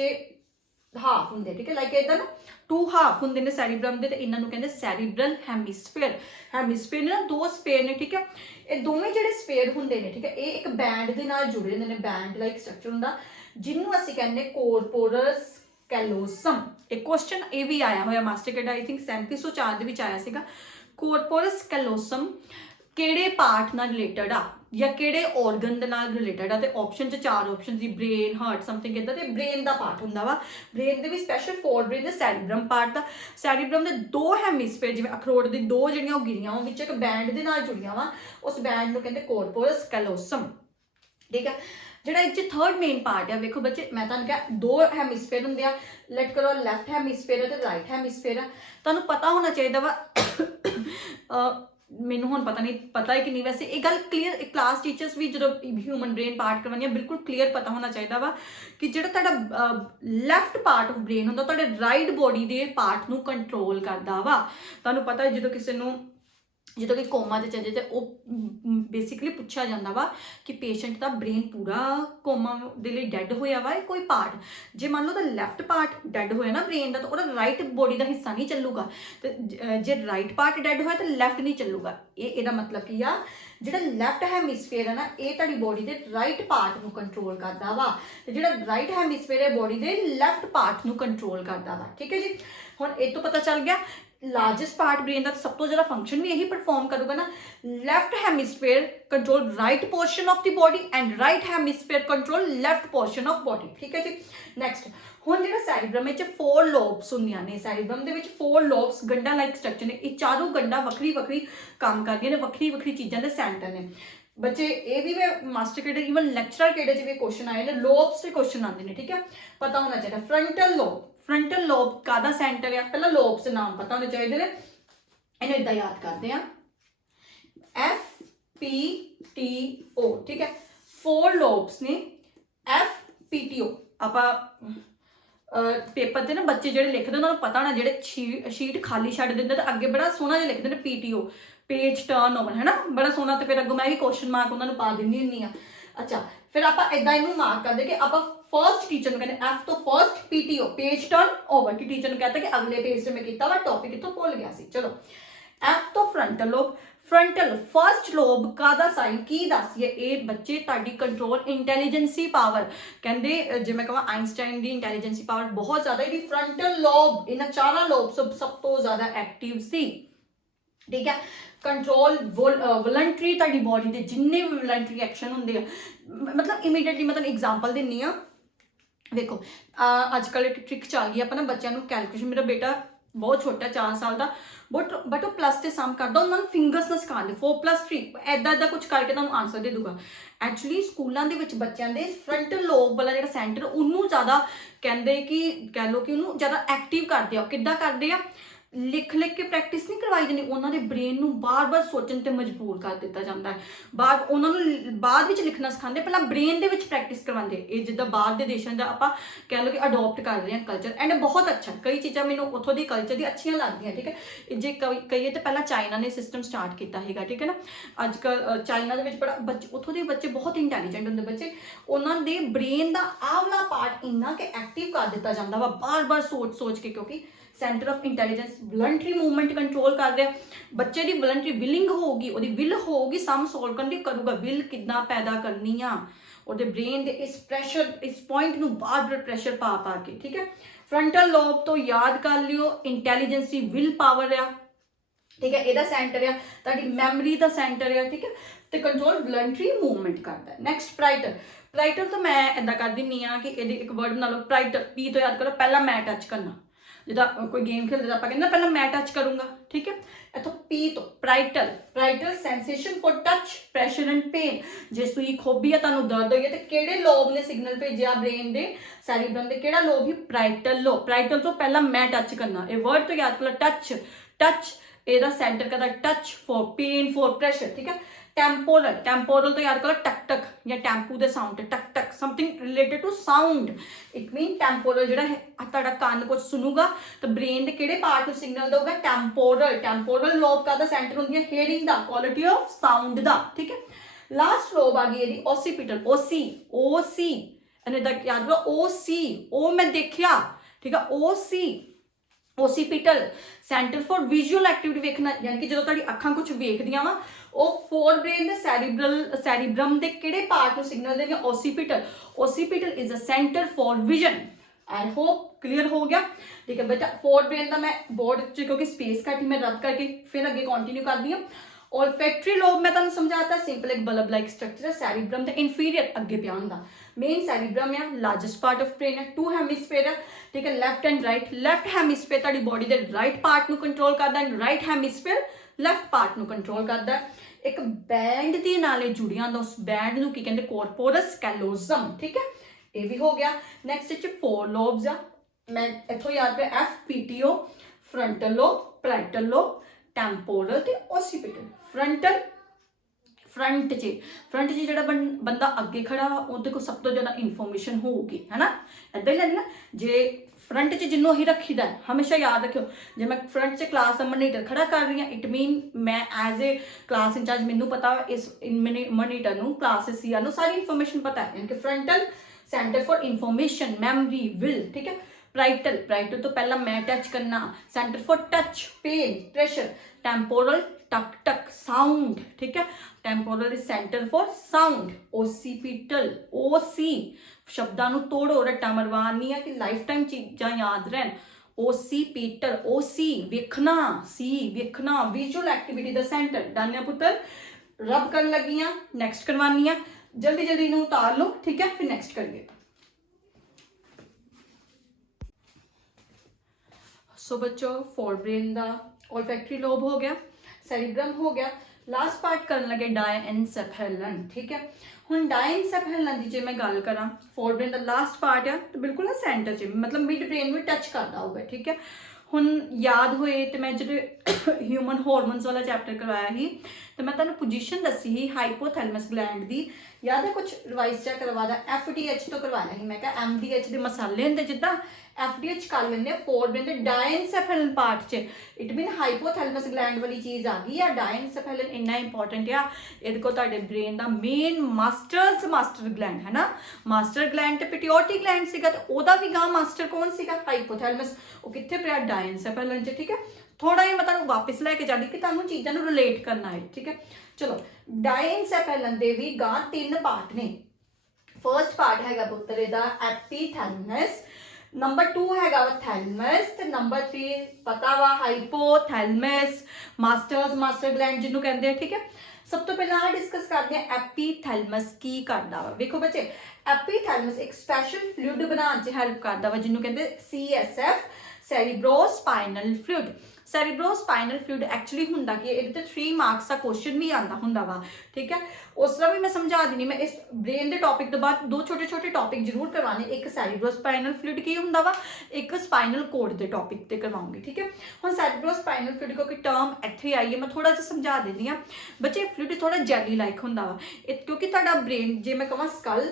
ਹਾਫ ਹੁੰਦੇ, ਠੀਕ ਹੈ। ਲਾਈਕ ਇਦਾਂ ਨਾ 2 ਹਾਫ ਹੁੰਦੇ ਨੇ ਸੈਰੀਬ੍ਰਮ ਦੇ, ਤੇ ਇਹਨਾਂ ਨੂੰ ਕਹਿੰਦੇ ਸੈਰੀਬਰਲ ਹੈਮੀਸਫੇਅਰ। ਹੈਮੀਸਫੇਅਰ ਨੇ 2 ਸਫੇਅਰ ਨੇ, ਠੀਕ ਹੈ। ਇਹ ਦੋਵੇਂ ਜਿਹੜੇ ਸਫੇਅਰ ਹੁੰਦੇ ਨੇ, ਠੀਕ ਹੈ, ਇਹ ਇੱਕ ਬੈਂਡ ਦੇ ਨਾਲ ਜੁੜੇ ਹੁੰਦੇ ਨੇ, ਬੈਂਡ ਲਾਈਕ ਸਟਰਕਚਰ ਹੁੰਦਾ, ਜਿਹਨੂੰ ਅਸੀਂ ਕਹਿੰਦੇ ਕੋਰਪੋਰਸ ਕੈਲੋਸਮ। ਇਹ ਕੁਐਸਚਨ ਇਹ ਵੀ ਆਇਆ ਹੋਇਆ ਮਾਸਟਰਕੇਡ, ਆਈ ਥਿੰਕ 3704 ਦੇ ਵਿੱਚ ਆਇਆ ਸੀਗਾ। ਕੋਰਪੋਰਸ ਕੈਲੋਸਮ ਕਿਹੜੇ ਪਾਰਟ ਨਾਲ ਰਿਲੇਟਡ ਆ ਜਾਂ ਕਿਹੜੇ ਔਰਗਨ ਦੇ ਨਾਲ ਰਿਲੇਟਡ ਆ? ਤੇ ਆਪਸ਼ਨ 'ਚ 4 ਆਪਸ਼ਨ ਸੀ, ਬ੍ਰੇਨ, ਹਾਰਟ, ਸਮਥਿੰਗ ਇਦਾਂ। ਤੇ ਬ੍ਰੇਨ ਦਾ ਪਾਰਟ ਹੁੰਦਾ ਵਾ, ਬ੍ਰੇਨ ਦੇ ਵੀ ਸਪੈਸ਼ਲ ਫੋਰ ਬ੍ਰੇਨ ਦੇ ਸੈਰੀਬ੍ਰਮ ਪਾਰਟ ਦਾ। ਸੈਰੀਬ੍ਰਮ ਦੇ 2 ਹੈਮੀਸਫੇਅਰ, ਜਿਵੇਂ ਅਖਰੋਟ ਦੀ 2 ਜਿਹੜੀਆਂ ਉਹ ਗਿਰੀਆਂ ਉਹ ਵਿੱਚ ਇੱਕ ਬੈਂਡ ਦੇ ਨਾਲ ਜੁੜੀਆਂ ਵਾ, ਉਸ ਬੈਂਡ ਨੂੰ ਕਹਿੰਦੇ ਕੋਰਪੋਰਸ ਕੈਲੋਸਮ, ਠੀਕ ਹੈ। ਜਿਹੜਾ ਇਹ 'ਚ ਥਰਡ ਮੇਨ ਪਾਰਟ ਆ, ਵੇਖੋ ਬੱਚੇ ਮੈਂ ਤੁਹਾਨੂੰ ਕਿਹਾ 2 ਹੈਮੀਸਫੇਅਰ ਹੁੰਦੇ ਆ, ਲੈਟ ਕਰੋ ਲੈਫਟ ਹੈਮੀਸਫੇਅਰ ਤੇ ਰਾਈਟ ਹੈਮੀਸਫੇਅਰ ਆ। ਤੁਹਾਨੂੰ ਪਤਾ ਹੋਣਾ ਚਾਹੀਦਾ ਵਾ, ਮੈਨੂੰ ਹੁਣ ਪਤਾ ਨਹੀਂ ਪਤਾ ਹੈ ਕਿ ਨਹੀਂ, ਵੈਸੇ ਇਹ ਗੱਲ ਕਲੀਅਰ ਕਲਾਸ ਟੀਚਰਸ ਵੀ ਜਦੋਂ ਹਿਊਮਨ ਬ੍ਰੇਨ ਪਾਰਟ ਕਰਵਾਉਂਦੀਆਂ ਬਿਲਕੁਲ ਕਲੀਅਰ ਪਤਾ ਹੋਣਾ ਚਾਹੀਦਾ ਵਾ ਕਿ ਜਿਹੜਾ ਤੁਹਾਡਾ ਲੈਫਟ ਪਾਰਟ ਆਫ ਬ੍ਰੇਨ ਹੁੰਦਾ ਤੁਹਾਡੇ ਰਾਈਟ ਬੋਡੀ ਦੇ ਪਾਰਟ ਨੂੰ ਕੰਟਰੋਲ ਕਰਦਾ ਵਾ। ਤੁਹਾਨੂੰ ਪਤਾ ਜਦੋਂ ਕਿਸੇ ਨੂੰ ਜਦੋਂ ਕਿ ਕੋਮਾ 'ਚ ਚੱਲ ਜਾਏ ਤਾਂ ਉਹ ਬੇਸਿਕਲੀ ਪੁੱਛਿਆ ਜਾਂਦਾ ਵਾ ਕਿ ਪੇਸ਼ੈਂਟ ਦਾ ਬ੍ਰੇਨ ਪੂਰਾ ਕੋਮਾ ਦੇ ਲਈ ਡੈਡ ਹੋਇਆ ਵਾ ਕੋਈ ਪਾਰਟ। ਜੇ ਮੰਨ ਲਓ ਤਾਂ ਲੈਫਟ ਪਾਰਟ ਡੈਡ ਹੋਇਆ ਨਾ ਬ੍ਰੇਨ ਦਾ, ਤਾਂ ਉਹਦਾ ਰਾਈਟ ਬੋਡੀ ਦਾ ਹਿੱਸਾ ਨਹੀਂ ਚੱਲੂਗਾ, ਤੇ ਜੇ ਰਾਈਟ ਪਾਰਟ ਡੈਡ ਹੋਇਆ ਤਾਂ ਲੈਫਟ ਨਹੀਂ ਚੱਲੂਗਾ। ਇਹਦਾ ਮਤਲਬ ਕੀ ਆ, ਜਿਹੜਾ ਲੈਫਟ ਹੈਮੀਸਫੇਅਰ ਹੈ ਨਾ ਇਹ ਤੁਹਾਡੀ ਬੋਡੀ ਦੇ ਰਾਈਟ ਪਾਰਟ ਨੂੰ ਕੰਟਰੋਲ ਕਰਦਾ ਵਾ, ਤੇ ਜਿਹੜਾ ਰਾਈਟ ਹੈਮੀਸਫੇਅਰ ਹੈ ਬੋਡੀ ਦੇ ਲੈਫਟ ਪਾਰਟ ਨੂੰ ਕੰਟਰੋਲ ਕਰਦਾ ਵਾ, ਠੀਕ ਹੈ ਜੀ। ਹੁਣ ਇਹ ਤੋਂ ਪਤਾ ਚੱਲ ਗਿਆ ਲਾਰਜੈਸਟ ਪਾर्ट ब्रेन का सब तो ज़्यादा फंक्शन भी यही परफॉर्म करूँगा ना, left hemisphere control right portion of the body and right hemisphere control left portion of body, ठीक है जी। नैक्सट हुण जिहड़ा सैरीब्रम में 4 लोब्स हुंदियां ने, सैरीब्रम दे विच 4 लोब्स गंडा लाइक स्ट्रक्चर ने, ये चारों गंडा वक्री वक्री काम करदियां ने, वक्री वक्री चीज़ां दे सेंटर ने। बच्चे ये भी मैं मास्टर केडे इवन लेक्चरर केडे च भी क्वेश्चन आए ने, लोब्स से क्वेश्चन आते हैं, ठीक है, पता होना चाहिए। फ्रंटल लोब, फ्रंटल लोब कादा सेंटर है, पहला लोब्स के नाम पता होने चाहिए ने, इन्हें इदा याद करते हैं FPTO, ठीक है। 4 लोब्स ने FPTO। आपा पेपर से ना बच्चे जो लिखते उन्होंने पता होना, जो शीट खाली छड्ड दिंदे तो अगे बड़ा सोहना जिहा लिखते हैं PTO, पेज टर्न ओवर, है ना, बड़ा सोहना। तो फिर अगों मैं भी क्वेश्चन मार्क उन्होंने पा दिंदी हुंदी आ। अच्छा फिर आप इदा इनू मार्क करते कि आप फर्स्ट टीचर कहते F तो first PTO, page turn over, कि टीचर कहता कि अगले पेज से मैं किया वा टॉपिक इतों भुल गया सी। चलो F तो frontal lobe, frontal first lobe कादा साइन की दसिए ये बच्चे ताड़ी कंट्रोल इंटैलीजेंसी पावर कहते, जे मैं कहा आइनस्टाइन की इंटैलीजेंसी पावर बहुत ज़्यादा, ये फ्रंटल लोब इन्होंने 4 लोब सब तो ज़्यादा एक्टिव सी, ठीक है। कंट्रोल वॉलंटरी ताड़ी बॉडी के जिन्ने भी वॉलंटरी एक्शन होंगे, मतलब इमीडिएटली मतलब एग्जाम्पल दिनी आ, देखो अजकल एक ट्रिक चल गई अपना बच्चों को कैलकुलेशन, मेरा बेटा बहुत छोटा 4 साल का, बट वो प्लस से सम करता, उन्होंने फिंगर्स ना सिखाते 4+3 ऐदा ऐदा कुछ करके तुहानूं आंसर दे दूगा। एक्चुअली स्कूलों के बच्चों के फ्रंटल लोब वाला जो सेंटर उन्होंने ज़्यादा कहते कि कह लो कि उन्होंने ज़्यादा एक्टिव करते हैं। किद्दां करते हैं, ਲਿਖ ਲਿਖ ਕੇ ਪ੍ਰੈਕਟਿਸ ਨਹੀਂ ਕਰਵਾਈ ਜਾਂਦੀ, ਉਹਨਾਂ ਦੇ ਬ੍ਰੇਨ ਨੂੰ ਬਾਰ-ਬਾਰ ਸੋਚਣ ਤੇ ਮਜਬੂਰ ਕਰ ਦਿੱਤਾ ਜਾਂਦਾ ਹੈ। ਬਾਅਦ ਉਹਨਾਂ ਨੂੰ ਬਾਅਦ ਵਿੱਚ ਲਿਖਣਾ ਸਿਖਾਉਂਦੇ, ਪਹਿਲਾਂ ਬ੍ਰੇਨ ਦੇ ਵਿੱਚ ਪ੍ਰੈਕਟਿਸ ਕਰਵਾਉਂਦੇ। ਇਹ ਜਿੱਦਾਂ ਬਾਹਰ ਦੇ ਦੇਸ਼ਾਂ ਦਾ ਆਪਾਂ ਕਹਿ ਲਓ ਕਿ ਅਡੋਪਟ ਕਰ ਰਹੇ ਹਾਂ ਕਲਚਰ, ਐਂਡ ਬਹੁਤ ਅੱਛਾ, ਕਈ ਚੀਜ਼ਾਂ ਮੈਨੂੰ ਉੱਥੋਂ ਦੀ ਕਲਚਰ ਦੀ ਅੱਛੀਆਂ ਲੱਗਦੀਆਂ, ਠੀਕ ਹੈ। ਜੇ ਕਹੀਏ ਤਾਂ ਪਹਿਲਾਂ ਚਾਈਨਾ ਨੇ ਸਿਸਟਮ ਸਟਾਰਟ ਕੀਤਾ ਹੈਗਾ, ਠੀਕ ਹੈ ਨਾ। ਅੱਜ ਕੱਲ੍ਹ ਚਾਈਨਾ ਦੇ ਵਿੱਚ ਬੜਾ ਬੱਚੇ, ਉੱਥੋਂ ਦੇ ਬੱਚੇ ਬਹੁਤ ਇੰਟੈਲੀਜੈਂਟ ਹੁੰਦੇ ਬੱਚੇ, ਉਹਨਾਂ ਦੇ ਬ੍ਰੇਨ ਦਾ ਆਹ ਵਾਲਾ ਪਾਰਟ ਇੰਨਾ ਕਿ ਐਕਟਿਵ ਕਰ ਦਿੱਤਾ ਜਾਂਦਾ ਵਾ ਬਾਰ-ਬਾਰ ਸੋਚ ਕੇ, ਕਿਉਂਕਿ centre of intelligence voluntary movement control ਕਰ ਰਿਹਾ। ਬੱਚੇ ਦੀ ਵਲੰਟਰੀ ਵਿਲਿੰਗ ਹੋਊਗੀ, ਉਹਦੀ ਵਿਲ ਹੋਊਗੀ ਸਮ ਸੋਲਵ ਕਰਨ ਦੀ, ਕਰੂਗਾ ਵਿਲ ਕਿੱਦਾਂ ਪੈਦਾ ਕਰਨੀ ਆ, ਉਹਦੇ ਬ੍ਰੇਨ ਦੇ ਇਸ ਪ੍ਰੈਸ਼ਰ, ਇਸ ਪੁਆਇੰਟ ਨੂੰ ਬਾਰ-ਬਾਰ ਪ੍ਰੈਸ਼ਰ ਪਾ ਕੇ, ਠੀਕ ਹੈ। ਫਰੰਟਲ ਲੋਬ ਤੋਂ ਯਾਦ ਕਰ ਲਿਓ, ਇੰਟੈਲੀਜੈਂਸ ਦੀ ਵਿਲ ਪਾਵਰ ਆ, ਠੀਕ ਹੈ, ਇਹਦਾ ਸੈਂਟਰ ਆ, ਤੁਹਾਡੀ ਮੈਮਰੀ ਦਾ ਸੈਂਟਰ ਆ, ਠੀਕ ਹੈ, ਤੇ ਕੰਟਰੋਲ ਵਲੰਟਰੀ ਮੂਵਮੈਂਟ ਕਰਦਾ। ਨੈਕਸਟ ਪ੍ਰਾਈਟਲ। ਪ੍ਰਾਈਟਲ ਤੋਂ ਮੈਂ ਇੱਦਾਂ ਕਰ ਦਿੰਦੀ ਹਾਂ ਕਿ ਇਹਦੇ ਇੱਕ ਵਰਡ ਬਣਾ ਲਓ, ਪ੍ਰਾਈਟਲ, ਪੀ ਤੋਂ ਯਾਦ ਕਰੋ, ਪਹਿਲਾਂ ਮੈਂ ਟੱਚ ਕਰਨਾ। ਜਿੱਦਾਂ ਕੋਈ ਗੇਮ ਖੇਡਦੇ ਆਪਾਂ ਕਹਿੰਦੇ ਪਹਿਲਾਂ ਮੈਂ ਟੱਚ ਕਰੂੰਗਾ, ਠੀਕ ਹੈ। ਇੱਥੋਂ ਪੀ ਤੋਂ parietal, parietal sensation for touch, pressure and pain. ਜੇ ਸੂਈ ਖੋਬੀ ਆ, ਤੁਹਾਨੂੰ ਦਰਦ ਹੋਈ ਹੈ, ਤੇ ਕਿਹੜੇ ਲੋਬ ਨੇ ਸਿਗਨਲ ਭੇਜਿਆ ਬ੍ਰੇਨ ਦੇ, ਸੈਰੀਬਰਮ ਦੇ, ਕਿਹੜਾ ਲੋਬ ਹੀ? ਪ੍ਰਾਈਟਲ ਲੋਬ। ਪ੍ਰਾਈਟਲ ਤੋਂ ਪਹਿਲਾਂ ਮੈਂ ਟੱਚ ਕਰਨਾ, ਇਹ ਵਰਡ ਤੋਂ ਯਾਦ ਕਰੋ, ਟੱਚ, ਟੱਚ ਇਹਦਾ ਸੈਂਟਰ ਕਰਦਾ, touch for pain for pressure, ठीक है। टेम्पोरल, टेम्पोरल तो याद करो टक टक या टेम्पू दे साउंड, टक टक something related to sound. It mean temporal जिहड़ा है तुहाडा कान कुछ सुनूगा तो ब्रेन दे किहड़े पार्ट नूं सिग्नल देगा? टेम्पोरल। टेम्पोरल लोब का सेंटर हुंदी है हेयरिंग दा, क्वालिटी ऑफ साउंड दा, ठीक है। लास्ट लोब आ गई इहदी ओसीपिटल, ओसी, ओसी इहने दा याद करो, ओसी, ओ मैं देखिया, ठीक है, ओसी, occipital centre for visual activity वेखना, यानी कि जो तुहाडी अखां कुछ वेखदियां वा ਉਹ ਫੋਰ ਬ੍ਰੇਨ ਦੇ ਸੈਰੀਬਰਮ ਦੇ ਕਿਹੜੇ ਪਾਰਟ ਨੂੰ ਸਿਗਨਲ ਦੇਣਗੇ? Occipital. Occipital is a centre for vision. I hope clear हो गया, ठीक है बेटा। फोर ब्रेन का मैं बोर्ड च क्योंकि स्पेस घट ही मैं रब करके फिर अगे कंटिन्यू कर दी हूँ। और फैक्ट्री लोब मैं तुहानूं समझाता, सिंपल एक बल्ब लाइक स्ट्रक्चर है, सैरीब्रम द इंफीरियर अगे पिया हुंदा। मेन सैरीब्रम है, लार्जेस्ट पार्ट ऑफ ब्रेन है, टू हैमिस्फेयर है, ठीक है, left and right. Left hemisphere तुहाडी बॉडी दे राइट पार्ट नूं कंट्रोल करदा, and right hemisphere left part नूं कंट्रोल करदा। एक बैंड दे नाले जुड़िया हुंदा, उस बैंड नूं की कहंदे? कॉर्पोरस कैलोजम, ठीक है, ये भी हो गया। नैक्सट इच फोर लोब्स आ, मैं इथों याद कर FPTO, frontal lobe, parietal lobe, temporal ते ओसीपिटल। फ्रंटल, फ्रंट च जिहड़ा बंदा अगे खड़ा वा उहदे कोल सब तो ज़्यादा इन्फॉर्मेशन होगी, है ना, इदां ही लगना। जे फ्रंट च जिन्हों ही रखीदा है, हमेशा याद रखियो, जे मैं फ्रंट च क्लास का मोनीटर खड़ा कर रही हूँ, इट मीन मैं एज ए क्लास इंचार्ज मैनू पता इस मोनीटर नूं क्लास सीआर नूं सारी इन्फॉर्मेशन पता है, यानी कि frontal centre for information, memory, will, ठीक है। प्राइटल, प्राइटल तो पहला मैं टच करना, centre for touch, pain, pressure. Temporal टक टक साउंड, ठीक है, temporal is centre for sound. Occipital, ओसी शब्दां नूं तोड़ो, रट्टा मरवान नहीं है कि लाइफ टाइम चीज़ां याद रहन। ओसीपिटल, ओसी वेखना, सी वेखना, विजुअल एक्टिविटी द सेंटर। डानिया पुत्र रब कर लगी हाँ, नैक्सट करवानी है, जल्दी जल्दी इन्हूं उतार लो, ठीक है, फिर नैक्सट करिए। सो बच्चों, फोर ब्रेन का ओल्फैक्टरी लोब हो गया, सैरीब्रम हो गया, लास्ट पार्ट करन लगे डायनसेफेलन, ठीक है। हुण डायनसेफेलन की जे मैं गल करा, फोर ब्रेन का लास्ट पार्ट है तो बिल्कुल ना सेंटर च, मतलब मिड ब्रेन में टच करता होगा, ठीक है। हुण याद होए तो मैं जो ह्यूमन हॉर्मोन्स वाला चैप्टर करवाया ही, तो मैं तुहानूं पोजीशन दसी ही हाइपोथैलेमस ग्लैंड दी, याद है, कुछ रिवाइज चा करवाया, FDH तो करवाया ही, मैं कहा MDH के मसाले होंगे जिद्दां FDH कर लेंगे फोर ब्रेन के डायनसेफेलन पार्ट च। इट मीन हाइपोथैलेमस ग्लैंड वाली चीज़ आ गई है। डायनसेफेलन इन्ना इंपॉर्टेंट आ, ये को तुहाडे ब्रेन का मेन मास्टर ग्लैंड है ना, मास्टर ग्लैंड तो पिट्यूटरी ग्लैंड सीगा, तो ओदा भी गां मास्टर कौन सीगा? हाइपोथैलेमस। वो कित्थे पिया? डायनसेफेलन च, ठीक है। थोड़ा ही मैं तुहानूं वापस लैके जानी कि तुहानूं चीज़ां नूं रिलेट करना है, ठीक है। चलो, डायनसेफेलन दे भी गां 3 पार्ट ने। फर्स्ट पार्ट हैगा पुत्तर इहदा एपीथैलेमस, नंबर 2 हैगा वा थैलेमस, ते नंबर 3 पता वा हाइपोथैलेमस, मास्टर ग्लैंड जिन्हों कहते हैं, ठीक है। सब तो पहला डिस्कस करते हैं एपीथैलेमस की करदा वा। देखो बच्चे, एपीथैलेमस एक स्पैशल फ्लूइड बनाने च हेल्प करदा वा, जिन्हों कहते CSF, सैरीब्रोस्पाइनल फ्लूइड। ਸੈਰੀਬਰੋਸਪਾਈਨਲ ਫਲੂਇਡ ਐਕਚੁਅਲੀ ਹੁੰਦਾ ਕਿ ਇਹਦੇ ਤੇ 3 ਮਾਰਕਸ ਦਾ ਕੁਐਸਚਨ ਵੀ ਆਂਦਾ ਹੁੰਦਾ ਵਾ, ਠੀਕ ਹੈ। ਉਸ ਤਰ੍ਹਾਂ ਵੀ ਮੈਂ ਸਮਝਾ ਦਿੰਦੀ, ਮੈਂ ਇਸ ਬ੍ਰੇਨ ਦੇ ਟੌਪਿਕ ਤੋਂ ਬਾਅਦ 2 ਛੋਟੇ ਟੌਪਿਕ ਜ਼ਰੂਰ ਕਰਵਾਉਣੇ, ਇੱਕ ਸੈਰੀਬਰੋਸਪਾਈਨਲ ਫਲੂਇਡ ਕੀ ਹੁੰਦਾ ਵਾ, ਇੱਕ ਸਪਾਈਨਲ ਕੋਡ ਦੇ ਟੌਪਿਕ ਤੇ ਕਰਵਾਉਂਗੀ, ਠੀਕ ਹੈ। ਹੁਣ ਸੈਰੀਬਰੋਸਪਾਈਨਲ ਫਲੂਇਡ ਕਿਉਂਕਿ ਟਰਮ ਇੱਥੇ ਆਈ ਹੈ, ਮੈਂ ਥੋੜਾ ਜਿਹਾ ਸਮਝਾ ਦਿੰਦੀ ਹਾਂ ਬੱਚੇ। ਫਲੂਇਡ ਥੋੜਾ ਜੈਲੀ ਲਾਈਕ ਹੁੰਦਾ ਵਾ ਕਿਉਂਕਿ ਤੁਹਾਡਾ ਬ੍ਰੇਨ, ਜੇ ਮੈਂ ਕਹਾਂ ਸਕਲ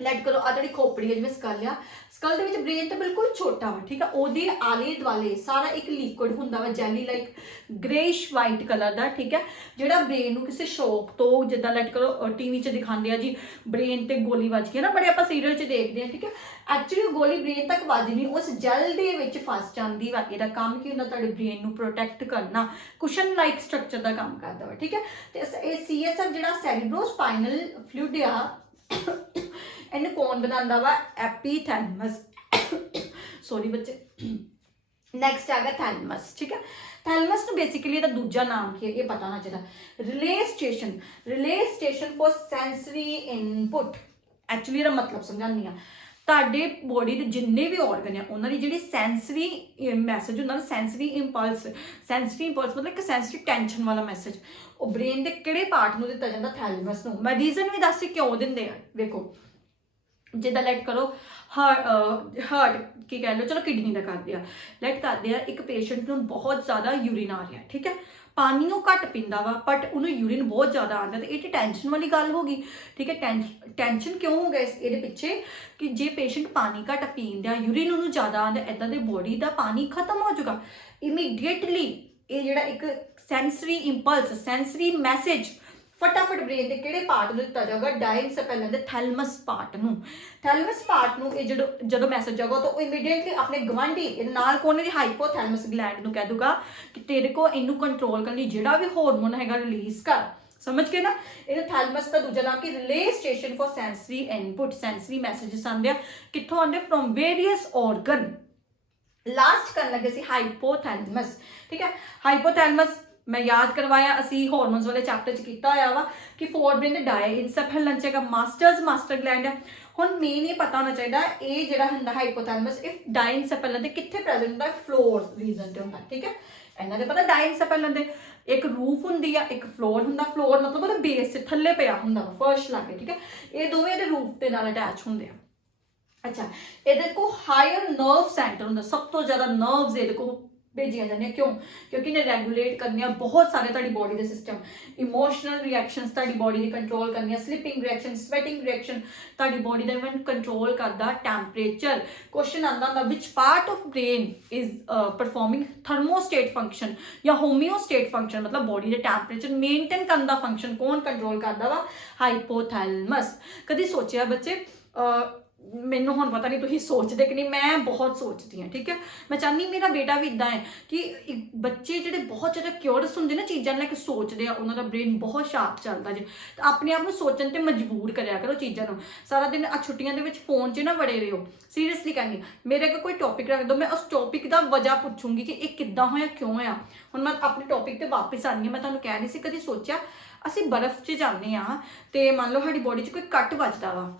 ਲੈਟ ਕਰੋ, ਆ ਜਿਹੜੀ ਖੋਪੜੀ ਹੈ ਜਿਵੇਂ ਸਕਲ ਆ, ਸਕਲ ਦੇ ਵਿੱਚ ਬ੍ਰੇਨ ਤਾਂ ਬਿਲਕੁਲ ਛੋਟਾ ਵਾ, ਠੀਕ ਆ। ਉਹਦੇ ਆਲੇ ਦੁਆਲੇ ਸਾਰਾ ਇੱਕ ਲਿਕੁਇਡ ਹੁੰਦਾ ਵਾ ਜੈਲੀ ਲਾਈਕ ਗ੍ਰੇਇਸ਼ ਵਾਈਟ ਕਲਰ ਦਾ, ਠੀਕ ਹੈ, ਜਿਹੜਾ ਬ੍ਰੇਨ ਨੂੰ ਕਿਸੇ ਸ਼ੌਕ ਤੋਂ, ਜਿੱਦਾਂ ਲੈਟ ਕਰੋ ਟੀਵੀ 'ਚ ਦਿਖਾਉਂਦੇ ਆ ਜੀ ਬ੍ਰੇਨ ਤੇ ਗੋਲੀ ਵੱਜ ਗਈ ਨਾ, ਬੜੇ ਆਪਾਂ ਸੀਰੀਅਲ 'ਚ ਦੇਖਦੇ ਆ, ਠੀਕ ਹੈ। ਐਕਚੁਅਲੀ ਉਹ ਗੋਲੀ ਬ੍ਰੇਨ ਤੱਕ ਵੱਜਣੀ, ਉਸ ਜੈਲ ਦੇ ਵਿੱਚ ਫਸ ਜਾਂਦੀ ਵਾ। ਇਹਦਾ ਕੰਮ ਕੀ ਹੁੰਦਾ, ਤੁਹਾਡੇ ਬ੍ਰੇਨ ਨੂੰ ਪ੍ਰੋਟੈਕਟ ਕਰਨਾ, ਕੁਸ਼ਨ ਲਾਈਕ ਸਟਰਕਚਰ ਦਾ ਕੰਮ ਕਰਦਾ ਵਾ, ਠੀਕ ਹੈ। ਤੇ ਇਹ CSF ਜਿਹੜਾ ਸੈਰੀਬਰੋਸਪਾਈਨਲ ਫਲੂਇਡ ਆ, ਇਹਨੂੰ ਕੌਣ ਬਣਾਉਂਦਾ ਵਾ, ਐਪੀਥੈਲਮਸ, ਸੌਰੀ ਬੱਚੇ। ਨੈਕਸਟ ਆ ਗਿਆ ਥੈਲਮਸ, ਠੀਕ ਹੈ। ਥੈਲਮਸ ਨੂੰ ਬੇਸਿਕਲੀ ਇਹਦਾ ਦੂਜਾ ਨਾਮ ਕੀ ਹੈ ਇਹ ਪਤਾ ਹੋਣਾ ਚਾਹੀਦਾ, relay station for sensory input. Actually ਇਹਦਾ ਮਤਲਬ ਸਮਝਾਉਂਦੀ ਆ, ਤੁਹਾਡੇ ਬੋਡੀ ਦੇ ਜਿੰਨੇ ਵੀ ਆਰਗਨ ਆ ਉਹਨਾਂ ਦੀ ਜਿਹੜੀ ਸੈਂਸਰੀ ਮੈਸੇਜ ਹੁੰਦਾ ਨਾ, ਸੈਂਸਰੀ ਇੰਪਲਸ ਮਤਲਬ ਇੱਕ ਸੈਂਸਰੀ ਟੈਂਸ਼ਨ ਵਾਲਾ ਮੈਸੇਜ, ਉਹ ਬ੍ਰੇਨ ਦੇ ਕਿਹੜੇ ਪਾਰਟ ਨੂੰ ਦਿੱਤਾ ਜਾਂਦਾ, ਥੈਲਮਸ ਨੂੰ। ਮੈਂ ਰੀਜ਼ਨ ਵੀ ਦੱਸ ਕਿਉਂ ਦਿੰਦੇ ਆ, ਵੇਖੋ ਜਿੱਦਾਂ ਲੈਟ ਕਰੋ ਹਾਰਟ ਕੀ ਕਹਿ ਲਓ, ਚਲੋ ਕਿਡਨੀ ਦਾ ਕਰਦੇ ਆ, ਲੈਟ ਕਰਦੇ ਆ ਇੱਕ ਪੇਸ਼ੈਂਟ ਨੂੰ ਬਹੁਤ ਜ਼ਿਆਦਾ ਯੂਰਿਨ ਆ ਰਿਹਾ, ਠੀਕ ਹੈ, ਪਾਣੀ ਉਹ ਘੱਟ ਪੀਂਦਾ ਵਾ ਬਟ ਉਹਨੂੰ ਯੂਰਿਨ ਬਹੁਤ ਜ਼ਿਆਦਾ ਆਉਂਦਾ, ਤੇ ਇਹ ਟੈਨਸ਼ਨ ਵਾਲੀ ਗੱਲ ਹੋ ਗਈ, ਠੀਕ ਹੈ। ਟੈਨਸ਼ਨ ਕਿਉਂ ਹੋ ਗਿਆ ਇਹਦੇ ਪਿੱਛੇ ਕਿ ਜੇ ਪੇਸ਼ੈਂਟ ਪਾਣੀ ਘੱਟ ਪੀਂਦਾ, ਯੂਰਿਨ ਉਹਨੂੰ ਜ਼ਿਆਦਾ ਆਉਂਦਾ, ਇੱਦਾਂ ਦੇ ਬੋਡੀ ਦਾ ਪਾਣੀ ਖਤਮ ਹੋ ਜਾਊਗਾ ਇਮੀਡੀਏਟਲੀ। ਇਹ ਜਿਹੜਾ ਇੱਕ ਸੈਂਸਰੀ ਇੰਪਲਸ, ਸੈਂਸਰੀ ਮੈਸੇਜ ਫਟਾਫਟ ਬ੍ਰੇਨ ਦੇ ਕਿਹੜੇ ਪਾਰਟ ਨੂੰ ਦਿੱਤਾ ਜਾਊਗਾ, ਡਾਇਨਸੈਫੇਲਨ ਦੇ ਥੈਲਮਸ ਪਾਰਟ ਨੂੰ। ਥੈਲਮਸ ਪਾਰਟ ਨੂੰ ਇਹ ਜਦੋਂ ਮੈਸੇਜ ਜਾਊਗਾ ਤਾਂ ਉਹ ਇਮੀਡੀਏਟਲੀ ਆਪਣੇ ਗਵਾਂਢੀ ਇਹਦੇ ਨਾਲ ਕੋਨੇ ਦੀ ਹਾਈਪੋਥੈਲਮਸ ਗਲੈਂਡ ਨੂੰ ਕਹਿ ਦੂਗਾ ਕਿ ਤੇਰੇ ਕੋ ਇਹਨੂੰ ਕੰਟਰੋਲ ਕਰਨ ਲਈ ਜਿਹੜਾ ਵੀ ਹਾਰਮੋਨ ਹੈਗਾ ਰਿਲੀਜ਼ ਕਰ। ਸਮਝ ਕੇ ਨਾ, ਇਹਦੇ ਥੈਲਮਸ ਦਾ ਦੂਜਾ ਨਾਮ ਕਿ relay station for sensory input. Sensory messages ਆਉਂਦੇ ਆ ਕਿੱਥੋਂ ਆਉਂਦੇ, ਫਰੋਮ ਵੇਰੀਅਸ ਆਰਗਨ। ਲਾਸਟ ਕਰਨ ਲੱਗੇ ਸੀ ਹਾਈਪੋਥੈਲਮਸ, ਠੀਕ ਹੈ। ਹਾਈਪੋਥੈਲਮਸ ਮੈਂ ਯਾਦ ਕਰਵਾਇਆ, ਅਸੀਂ ਹਾਰਮੋਨਸ ਵਾਲੇ ਚੈਪਟਰ 'ਚ ਕੀਤਾ ਹੋਇਆ ਵਾ ਕਿ ਫੋਰਬ੍ਰੇਨ ਦੇ ਡਾਇਨਸੈਫੇਲਨ 'ਚ ਹੈਗਾ, ਮਾਸਟਰ ਗਲੈਂਡ ਹੈ। ਹੁਣ ਮੇਨ ਇਹ ਪਤਾ ਹੋਣਾ ਚਾਹੀਦਾ ਇਹ ਜਿਹੜਾ ਹੁੰਦਾ ਹਾਈਪੋਥੈਲਮਸ, ਇਹ ਡਾਇਨਸੈਫੇਲਨ ਦੇ ਕਿੱਥੇ ਪ੍ਰੈਜ਼ੈਂਟ ਹੁੰਦਾ, ਫਲੋਰ ਰੀਜਨ ਤੇ ਹੁੰਦਾ, ਠੀਕ ਹੈ। ਇਹਨਾਂ ਦੇ ਪਤਾ ਡਾਇਨਸੈਫੇਲਨ ਦੇ ਇੱਕ ਰੂਫ ਹੁੰਦੀ ਆ, ਇੱਕ ਫਲੋਰ ਹੁੰਦਾ। ਫਲੋਰ ਮਤਲਬ ਉਹਦੇ ਬੇਸ 'ਚ ਥੱਲੇ ਪਿਆ ਹੁੰਦਾ ਵਾ, ਫਰਸ਼ ਲਾ ਕੇ, ਠੀਕ ਹੈ। ਇਹ ਦੋਵੇਂ ਇਹਦੇ ਰੂਫ ਦੇ ਨਾਲ ਅਟੈਚ ਹੁੰਦੇ ਆ। ਅੱਛਾ, ਇਹਦੇ ਕੋਲ ਹਾਇਰ ਨਰਵ ਸੈਂਟਰ ਹੁੰਦਾ, ਸਭ ਤੋਂ ਜ਼ਿਆਦਾ ਨਰਵਸ ਇਹਦੇ ਕੋਲ ਭੇਜੀਆਂ ਜਾਂਦੀਆਂ, ਕਿਉਂ, ਕਿਉਂਕਿ ਇਹਨੇ ਰੈਗੂਲੇਟ ਕਰਨੀਆਂ ਬਹੁਤ ਸਾਰੇ ਤੁਹਾਡੀ ਬੋਡੀ ਦੇ ਸਿਸਟਮ, ਇਮੋਸ਼ਨਲ ਰਿਐਕਸ਼ਨਸ ਤੁਹਾਡੀ ਬੋਡੀ ਦੀ ਕੰਟਰੋਲ ਕਰਨੀਆਂ, ਸਲੀਪਿੰਗ ਰਿਐਕਸ਼ਨ, ਸਵੈਟਿੰਗ ਰਿਐਕਸ਼ਨ, ਤੁਹਾਡੀ ਬੋਡੀ ਦਾ ਇਵਨ ਕੰਟਰੋਲ ਕਰਦਾ ਟੈਂਪਰੇਚਰ। ਕੁਐਸਚਨ ਆਉਂਦਾ ਹੁੰਦਾ ਵਿਚ part of brain is performing thermostat function ਜਾਂ ਹੋਮਿਓਸਟੇਟ ਫੰਕਸ਼ਨ, ਮਤਲਬ ਬੋਡੀ ਦੇ ਟੈਂਪਰੇਚਰ ਮੇਨਟੇਨ ਕਰਨ ਦਾ ਫੰਕਸ਼ਨ ਕੌਣ ਕੰਟਰੋਲ ਕਰਦਾ ਵਾ, ਹਾਈਪੋਥੈਲਮਸ। ਕਦੀ ਸੋਚਿਆ ਬੱਚੇ, ਮੈਨੂੰ ਹੁਣ ਪਤਾ ਨਹੀਂ ਤੁਸੀਂ ਸੋਚਦੇ ਕਿ ਨਹੀਂ, ਮੈਂ ਬਹੁਤ ਸੋਚਦੀ ਹਾਂ, ਠੀਕ ਹੈ। ਮੈਂ ਚਾਹੁੰਦੀ ਮੇਰਾ ਬੇਟਾ ਵੀ ਇੱਦਾਂ ਹੈ ਕਿ ਬੱਚੇ ਜਿਹੜੇ ਬਹੁਤ ਜ਼ਿਆਦਾ ਕਿਉਰਸ ਹੁੰਦੇ ਨਾ, ਚੀਜ਼ਾਂ ਲੈ ਕੇ ਸੋਚਦੇ ਆ, ਉਹਨਾਂ ਦਾ ਬ੍ਰੇਨ ਬਹੁਤ ਸ਼ਾਰਪ ਚੱਲਦਾ ਜੇ, ਤਾਂ ਆਪਣੇ ਆਪ ਨੂੰ ਸੋਚਣ ਤੇ ਮਜਬੂਰ ਕਰਿਆ ਕਰੋ ਚੀਜ਼ਾਂ ਨੂੰ। ਸਾਰਾ ਦਿਨ ਆ ਛੁੱਟੀਆਂ ਦੇ ਵਿੱਚ ਫੋਨ 'ਚ ਨਾ ਵੜੇ ਰਹੋ, ਸੀਰੀਅਸਲੀ ਕਹਿੰਦੀ। ਮੇਰੇ ਕੋਲ ਕੋਈ ਟੌਪਿਕ ਰੱਖ ਦਿਓ, ਮੈਂ ਉਸ ਟੌਪਿਕ ਦਾ ਵਜ੍ਹਾ ਪੁੱਛੂੰਗੀ ਕਿ ਇਹ ਕਿੱਦਾਂ ਹੋਇਆ, ਕਿਉਂ ਹੋਇਆ। ਹੁਣ ਮੈਂ ਆਪਣੇ ਟੌਪਿਕ ਤੇ ਵਾਪਸ ਆਉਂਦੀ ਹਾਂ। ਮੈਂ ਤੁਹਾਨੂੰ ਕਹਿ ਰਹੀ ਸੀ, ਕਦੀ ਸੋਚਿਆ ਅਸੀਂ ਬਰਫ਼ 'ਚ ਜਾਂਦੇ ਹਾਂ ਤੇ ਮੰਨ ਲਓ ਸਾਡੀ ਬੋਡੀ 'ਚ ਕੋਈ ਕੱਟ ਵੱਜਦਾ ਵਾ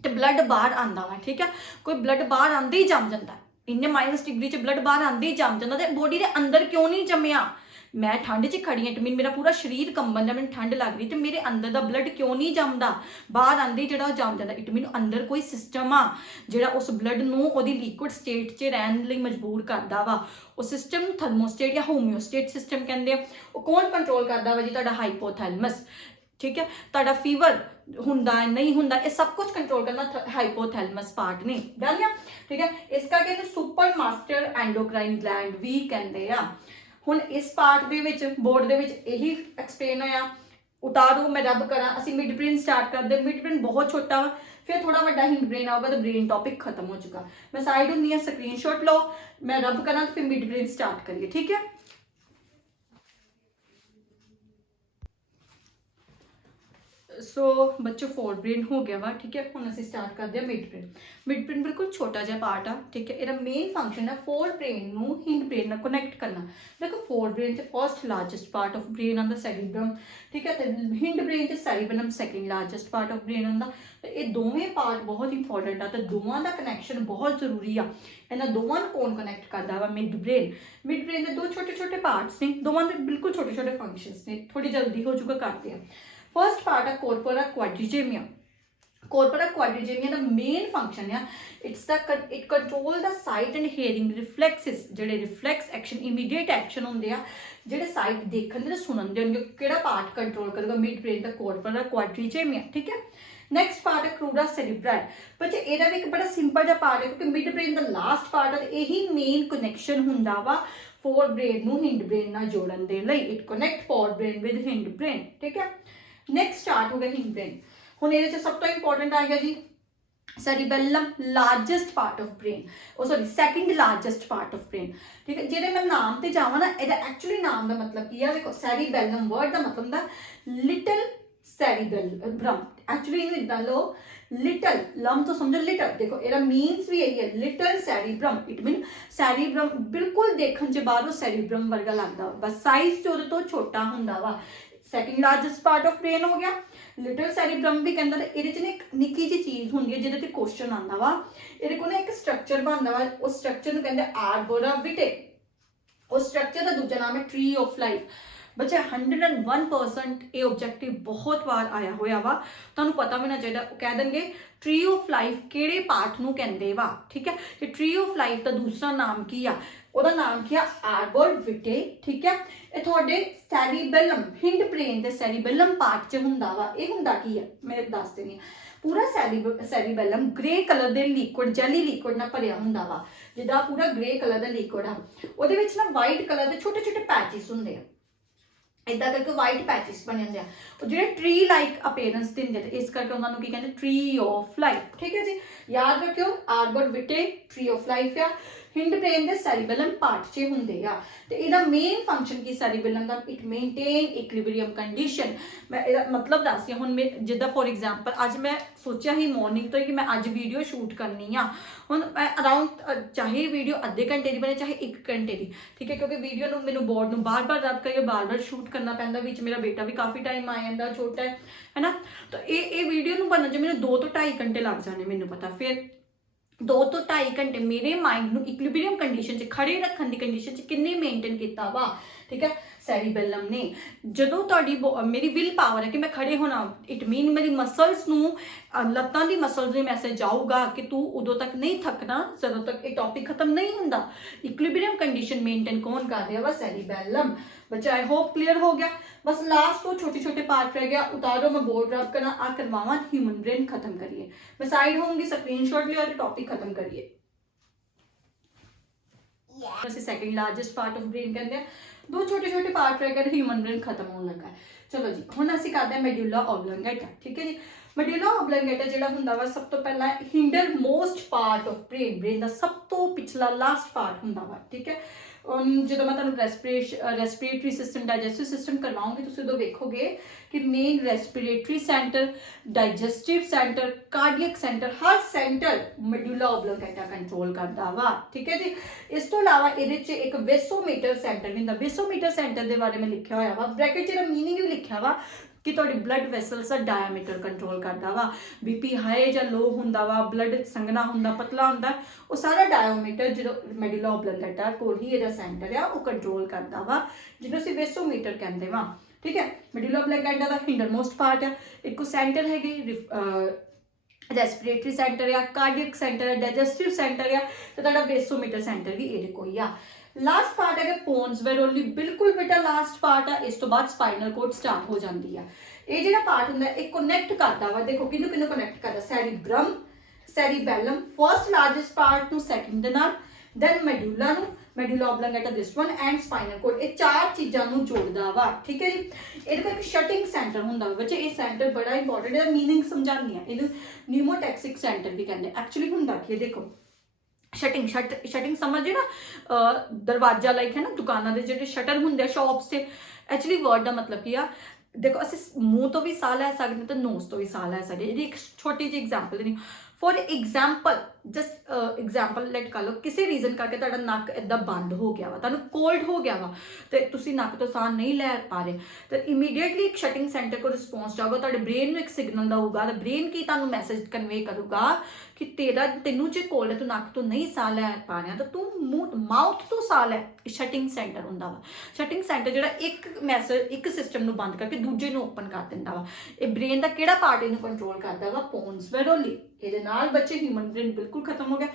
ਤੇ ਬਲੱਡ ਬਾਹਰ ਆਉਂਦਾ ਵਾ, ਠੀਕ ਹੈ। ਕੋਈ ਬਲੱਡ ਬਾਹਰ ਆਉਂਦੇ ਹੀ ਜੰਮ ਜਾਂਦਾ, ਇੰਨੇ -ਡਿਗਰੀ 'ਚ ਬਲੱਡ ਬਾਹਰ ਆਉਂਦੇ ਹੀ ਜੰਮ ਜਾਂਦਾ, ਤੇ ਬੋਡੀ ਦੇ ਅੰਦਰ ਕਿਉਂ ਨਹੀਂ ਜੰਮਿਆ? ਮੈਂ ਠੰਡ 'ਚ ਖੜੀ ਹਾਂ, ਇਟ ਮੀਨ ਮੇਰਾ ਪੂਰਾ ਸਰੀਰ ਕੰਬਣ ਦਾ, ਮੈਨੂੰ ਠੰਡ ਲੱਗ ਰਹੀ, ਤੇ ਮੇਰੇ ਅੰਦਰ ਦਾ ਬਲੱਡ ਕਿਉਂ ਨਹੀਂ ਜੰਮਦਾ? ਬਾਹਰ ਆਉਂਦੇ ਜਿਹੜਾ ਉਹ ਜੰਮ ਜਾਂਦਾ, ਇਟ ਮੀਨ ਅੰਦਰ ਕੋਈ ਸਿਸਟਮ ਆ ਜਿਹੜਾ ਉਸ ਬਲੱਡ ਨੂੰ ਉਹਦੀ ਲਿਕੁਇਡ ਸਟੇਟ 'ਚ ਰਹਿਣ ਲਈ ਮਜਬੂਰ ਕਰਦਾ ਵਾ। ਉਹ ਸਿਸਟਮ ਨੂੰ ਥਰਮੋਸਟੇਟ ਜਾਂ ਹੋਮਿਓਸਟੇਟ ਸਿਸਟਮ ਕਹਿੰਦੇ ਆ। ਉਹ ਕੌਣ ਕੰਟਰੋਲ ਕਰਦਾ ਵਾ ਜੀ? ਤੁਹਾਡਾ ਹਾਈਪੋਥੈਲਮਸ, ਠੀਕ ਹੈ। ਤੁਹਾਡਾ ਫੀਵਰ ਹੁੰਦਾ ਨਹੀਂ ਹੁੰਦਾ, ਇਹ ਸਭ ਕੁਝ ਕੰਟਰੋਲ ਕਰਨਾ ਹਾਈਪੋਥੈਲਮਸ ਪਾਰਟ ਨੇ, ਡਨ ਆ, ਠੀਕ ਹੈ। ਇਸ ਕਰਕੇ ਇਹਨੂੰ ਸੁਪਰ ਮਾਸਟਰ ਐਂਡੋਕਰਾਈਨ ਗਲੈਂਡ ਵੀ ਕਹਿੰਦੇ ਆ। ਹੁਣ ਇਸ ਪਾਰਟ ਦੇ ਵਿੱਚ ਬੋਰਡ ਦੇ ਵਿੱਚ ਇਹੀ ਐਕਸਪਲੇਨ ਹੋਇਆ। ਉਤਾਰੋ, ਮੈਂ ਰੱਬ ਕਰਾਂ, ਅਸੀਂ ਮਿਡ ਬ੍ਰੇਨ ਸਟਾਰਟ ਕਰਦੇ। ਮਿਡ ਬ੍ਰੇਨ ਬਹੁਤ ਛੋਟਾ ਵਾ, ਫਿਰ ਥੋੜਾ ਵੱਡਾ ਹਿੰਡ ਬ੍ਰੇਨ ਆਊਗਾ ਤਾਂ ਬ੍ਰੇਨ ਟੌਪਿਕ ਖਤਮ ਹੋ ਚੁੱਕਾ। ਮੈਂ ਸਾਈਡ ਹੁੰਦੀ ਹਾਂ, ਸਕਰੀਨਸ਼ਾਟ ਲਓ, ਮੈਂ ਰੱਬ ਕਰਾਂ ਫਿਰ ਮਿਡ ਬ੍ਰੇਨ ਸਟਾਰਟ ਕਰੀਏ, ਠੀਕ ਹੈ। सो बच्चों फोर ब्रेन हो गया वा, ठीक है। हम असं स्टार्ट करते हैं मिड ब्रेन। मिड ब्रेन बिल्कुल छोटा जिहा पार्ट आ, ठीक है। इसका मेन फंक्शन है फोर ब्रेन नू हिंड ब्रेन नाल कनैक्ट करना। देखो फोर ब्रेन च first largest part of brain आंदा सैरीब्रम, ठीक है। तो हिंड ब्रेन च cerebellum second largest part of brain आंदा। तो ये दोवें पार्ट बहुत इंपॉर्टेंट आ, तो दोवां दा कनैक्शन बहुत जरूरी आ। इन्हां दोवां नूं कौन कनैक्ट करदा वा? Mid brain. मिड ब्रेन के दो छोटे छोटे पार्ट्स ने, दोवां दे बिल्कुल छोटे छोटे फंक्शंस ने। थोड़ी जल्दी हो चुका करते हैं। फर्स्ट पार्ट है कॉर्पोरा क्वाड्रिजेमिया। कॉर्पोरा क्वाड्रिजेमिया का मेन फंक्शन है it control the sight and hearing reflexes, जेडे रिफ्लैक्स एक्शन इमीडिएट एक्शन होंगे आ, जेडे साइट देखने ते सुनन दे होंगे, केड़ा पार्ट कंट्रोल करेगा? मिड ब्रेन का कॉर्पोरा क्वाड्रिजेमिया, ठीक है। नैक्सट पार्ट है क्रूरा सेरिब्रल। बच्चे एदा भी एक बड़ा सिंपल जिहा पार्ट है, क्योंकि मिड ब्रेन का लास्ट पार्ट है, यही मेन कनैक्शन हुंदा वा फोर ब्रेन नूं हिंड ब्रेन नाल जोड़न दे लई। It connect fore brain with hind brain, ठीक है। नैक्सट स्टार्ट हो गया हिंड ब्रेन। हुण इहदे च सब तो इंपॉर्टेंट आ गया जी cerebellum, largest part of brain, oh sorry second largest part of brain, ठीक है। जेडे मैं नाम ते जावां ना, इहदा एक्चुअली नाम का मतलब की है? देखो सैरीबेलम वर्ड का मतलब होंदा लिटिल सैरीबेलम। एक्चुअली इन्हू इदां लो, लिटल लम तो समझो लिटल, देखो एरा मीन्स भी यही है, little cerebrum. It mean cerebrum बिल्कुल देखने च बाहरों सैरीब्रम वर्गा लगता, बस साइज च उहदे तो छोटा हुंदा वा। Second largest part of brain हो गया। लिटल सैरीब्रम भी कहंदा, इहदे च एक निक्की जी चीज़ हुंदी है जिहदे ते क्वेश्चन आंदा वा। इहदे कोल एक स्ट्रक्चर बनदा वा, उस स्ट्रक्चर नूं कहंदे आर्बोरा विटे। उस स्ट्रक्चर का दूजा नाम है ट्री ऑफ लाइफ। बच्चे 101% ये ऑब्जेक्टिव बहुत बार आया होया वा, तुहानूं पता भी ना चाहिए। कह देंगे ट्री ऑफ लाइफ किहड़े पार्ट नूं कहंदे वा, ठीक है। कि ट्री ऑफ लाइफ का दूसरा नाम की आ? ਉਹਦਾ ਨਾਮ ਕੀ ਆ? ਆਰਬੋਰ ਵਿਟੇ, ਠੀਕ ਹੈ। ਇਹ ਤੁਹਾਡੇ ਸੈਰੀਬੈਲਮ ਹਿੰਡ ਬ੍ਰੇਨ ਦੇ ਸੈਰੀਬੈਲਮ ਪਾਰਟ 'ਚ ਹੁੰਦਾ ਵਾ। ਇਹ ਹੁੰਦਾ ਕੀ ਆ ਮੈਂ ਦੱਸ ਦਿੰਦੀ ਹਾਂ। ਪੂਰਾ ਸੈਰੀਬੈਲਮ ਗ੍ਰੇ ਕਲਰ ਦੇ ਲਿਕੁਇਡ, ਜੈਲੀ ਲਿਕੁਇਡ ਨਾਲ ਭਰਿਆ ਹੁੰਦਾ ਵਾ, ਜਿੱਦਾਂ ਪੂਰਾ ਗ੍ਰੇ ਕਲਰ ਦਾ ਲਿਕੁਇਡ ਆ। ਉਹਦੇ ਵਿੱਚ ਨਾ ਵਾਈਟ ਕਲਰ ਦੇ ਛੋਟੇ ਛੋਟੇ ਪੈਚਿਸ ਹੁੰਦੇ ਆ, इदा करके वाइट पैचिस बने होंगे, जो ट्री लाइक अपीयरेंस देंगे, इस करके उन्होंने की कहते ट्री ऑफ लाइफ, ठीक है जी। याद रखियो arbor vitae tree of life आ, हिंड ब्रेन के सैरीबेलम पार्ट च होंगे आ। तो इसका मेन फंक्शन की सैरीबेलम का? It maintain equilibrium condition. मैं इसका मतलब दस रही हूँ, मैं जिदा फॉर एग्जाम्पल अज मैं सोचा ही मॉर्निंग तो कि मैं अज वीडियो शूट करनी आ। हुण अराउंड चाहे वीडियो अद्धे घंटे की बने चाहे 1 घंटे की, ठीक है, क्योंकि वीडियो मेनू बोर्ड में बार बार रद्द करके बार बार शूट करना पैंदा, विच मेरा बेटा भी काफ़ी टाइम आ जाता, छोटा है ना। तो ये वीडियो नूं बनने च मैनूं 2 तो 2.5 घंटे लग जाने, मैनूं पता। फिर 2 तो 2.5 घंटे मेरे माइंड नूं इक्विलिब्रियम कंडीशन च खड़े रखने की कंडीशन च किन्ने मेनटेन किया वा, ठीक है, सैरीबेलम ने। जदों तुहाडी मेरी विल पावर है कि मैं खड़े होना, इट मीन मेरी मसल्स नूं लत्तां दी मसल्स नूं मैसेज जाऊगा कि तू उदों तक नहीं थकना जदों तक ये टॉपिक खत्म नहीं हुंदा। इक्विलिब्रियम कंडीशन मेनटेन कौन कर रहा वा? सैरीबेलम। बच्चा आई होप क्लियर हो गया। बस लास्ट तो छोटे छोटे पार्ट रह गया, उतारो मैं बोर्ड रब करना आ करवावा, ह्यूमन ब्रेन खत्म करिए। मैं साइड होंगी, स्क्रीनशॉट लिया और टॉपिक खत्म करिए। Second largest part of brain कहते हैं, 2 छोटे छोटे पार्ट रह गए, ह्यूमन ब्रेन खत्म होने लगा है। चलो जी हुण असीं करते हैं मेडुला ऑब्लंगेटा, ठीक है जी। मेडुला ऑब्लंगेटा जिहड़ा हुंदा वा सब तो पहला hinder most part of brain, brain का सब तो पिछला लास्ट पार्ट हुंदा वा, ठीक है। जो मैं तुहानूं रेस्पिरेटरी सिस्टम, डाइजेस्टिव सिस्टम करवाऊंगी, तुसीं उदों वेखोगे कि main respiratory centre, digestive centre, cardiac centre, हर सेंटर मेडुला ऑब्लंगेटा कंट्रोल करता वा, ठीक है जी। इस तो अलावा ये एक वेसोमीटर सेंटर भी होंदा। वेसोमीटर सेंटर के बारे में लिखा होया वा, ब्रैकेट च मीनिंग भी लिखा वा कि तुहाडी ब्लड वैसल्स का डायमीटर कंट्रोल करता वा। बीपी हाई या लो हुंदा वा, ब्लड संघना हुंदा, पतला हुंदा, वो सारा डायोमीटर जो मेडुला ऑब्लंगेटा कोल ही इहदा सेंटर है वो कंट्रोल करता वा, जिन्हों असीं वेसोमीटर कहते वा, ठीक है। मेडुला ऑब्लंगेटा का हिंडर मोस्ट पार्ट है, एक सेंटर है रेस्पिरेटरी सेंटर या कार्डियक सेंटर है, डाइजेस्टिव सेंटर है, तो तुहाडा वेसोमीटर सेंटर भी ये कोई आ। लास्ट पार्ट है पोन्स वेरोली, बिल्कुल बेटा लास्ट पार्ट है। इस तो बाद स्पाइनल कोड स्टार्ट हो जाती है। ये जो पार्ट होंगे एक कनैक्ट करता वा, देखो किनू किनू कनैक्ट करता, cerebrum, cerebellum first largest part नू सैकेंड दे नाल, दैन मेडुला नू, medulla oblongata this one and spinal cord, ये 4 चीज़ों नू जोड़दा वा, ठीक है जी। ये एक शटिंग सेंटर हुंदा वा बच्चे, ये सेंटर बड़ा इंपॉर्टेंट है, मीनिंग समझानी है। इहनू न्यूमोटैक्सिक सेंटर भी कहते हैं। एक्चुअली हुंदा की देखो शटिंग समझे ना, दरवाजा लाइक है ना दुकाना के जो शटर होंगे शॉप्स से, एक्चुअली वर्ड का मतलब की आ ਦੇਖੋ ਅਸੀਂ ਮੂੰਹ ਤੋਂ ਵੀ ਸਾਹ ਲੈ ਸਕਦੇ ਤੇ ਨੋਜ਼ ਤੋਂ ਵੀ ਸਾਹ ਲੈ ਸਕਦੇ। ਇਹਦੀ ਇੱਕ ਛੋਟੀ ਜਿਹੀ ਐਗਜ਼ਾਮਪਲ ਦੇਣੀ, ਫॉर एग्जाम्पल जस्ट एग्जाम्पल ਲੈਟ ਕਰ ਲਓ, ਕਿਸੇ ਰੀਜ਼ਨ ਕਰਕੇ ਤੁਹਾਡਾ ਨੱਕ ਇੱਦਾਂ ਬੰਦ ਹੋ ਗਿਆ ਵਾ, ਤੁਹਾਨੂੰ ਕੋਲਡ ਹੋ ਗਿਆ ਵਾ ਤੇ ਤੁਸੀਂ ਨੱਕ ਤੋਂ ਸਾਹ ਨਹੀਂ ਲੈ ਪਾ ਰਹੇ, ਤੇ ਇਮੀਡੀਏਟਲੀ ਇੱਕ ਸ਼ਟਿੰਗ ਸੈਂਟਰ ਕੋਲ ਰਿਸਪੌਂਸ ਜਾਊਗਾ, ਤੁਹਾਡੇ ਬ੍ਰੇਨ ਨੂੰ ਇੱਕ ਸਿਗਨਲ ਦਊਗਾ, ਤੇ ਬ੍ਰੇਨ ਕੀ ਤੁਹਾਨੂੰ ਮੈਸੇਜ ਕਨਵੇ ਕਰੂਗਾ ਕਿ ਤੈਨੂੰ ਜੇ ਕੋਲਡ ਹੈ, ਤੂੰ ਨੱਕ ਤੋਂ ਨਹੀਂ ਸਾਹ ਲੈ ਪਾ ਰਿਹਾ ਤਾਂ ਤੂੰ ਮਾਊਥ ਤੋਂ ਸਾਹ ਲੈ। ਸ਼ਟਿੰਗ ਸੈਂਟਰ ਹੁੰਦਾ ਵਾ। ਸ਼ਟਿੰਗ ਸੈਂਟਰ ਜਿਹੜਾ ਇੱਕ ਮੈਸੇਜ ਇੱਕ ਸਿਸਟਮ ਨੂੰ ਬੰਦ ਕਰਕੇ ਦੂਜੇ ਨੂੰ ਓਪਨ ਕਰ ਦਿੰਦਾ ਵਾ। ਇਹ ਬ੍ਰੇਨ ਦਾ ਕਿਹੜਾ ਪਾਰਟ ਇਹਨੂੰ ਕੰਟਰੋਲ ਕਰਦਾ ਵਾ? ਪੋਨਸ ਵੈਰੋਲੀ। ਇਹਦੇ ਨਾਲ ਬੱਚੇ ਹਿਊਮਨ ਬ੍ਰੇਨ ਬਿਲਕੁਲ ਖਤਮ ਹੋ ਗਿਆ।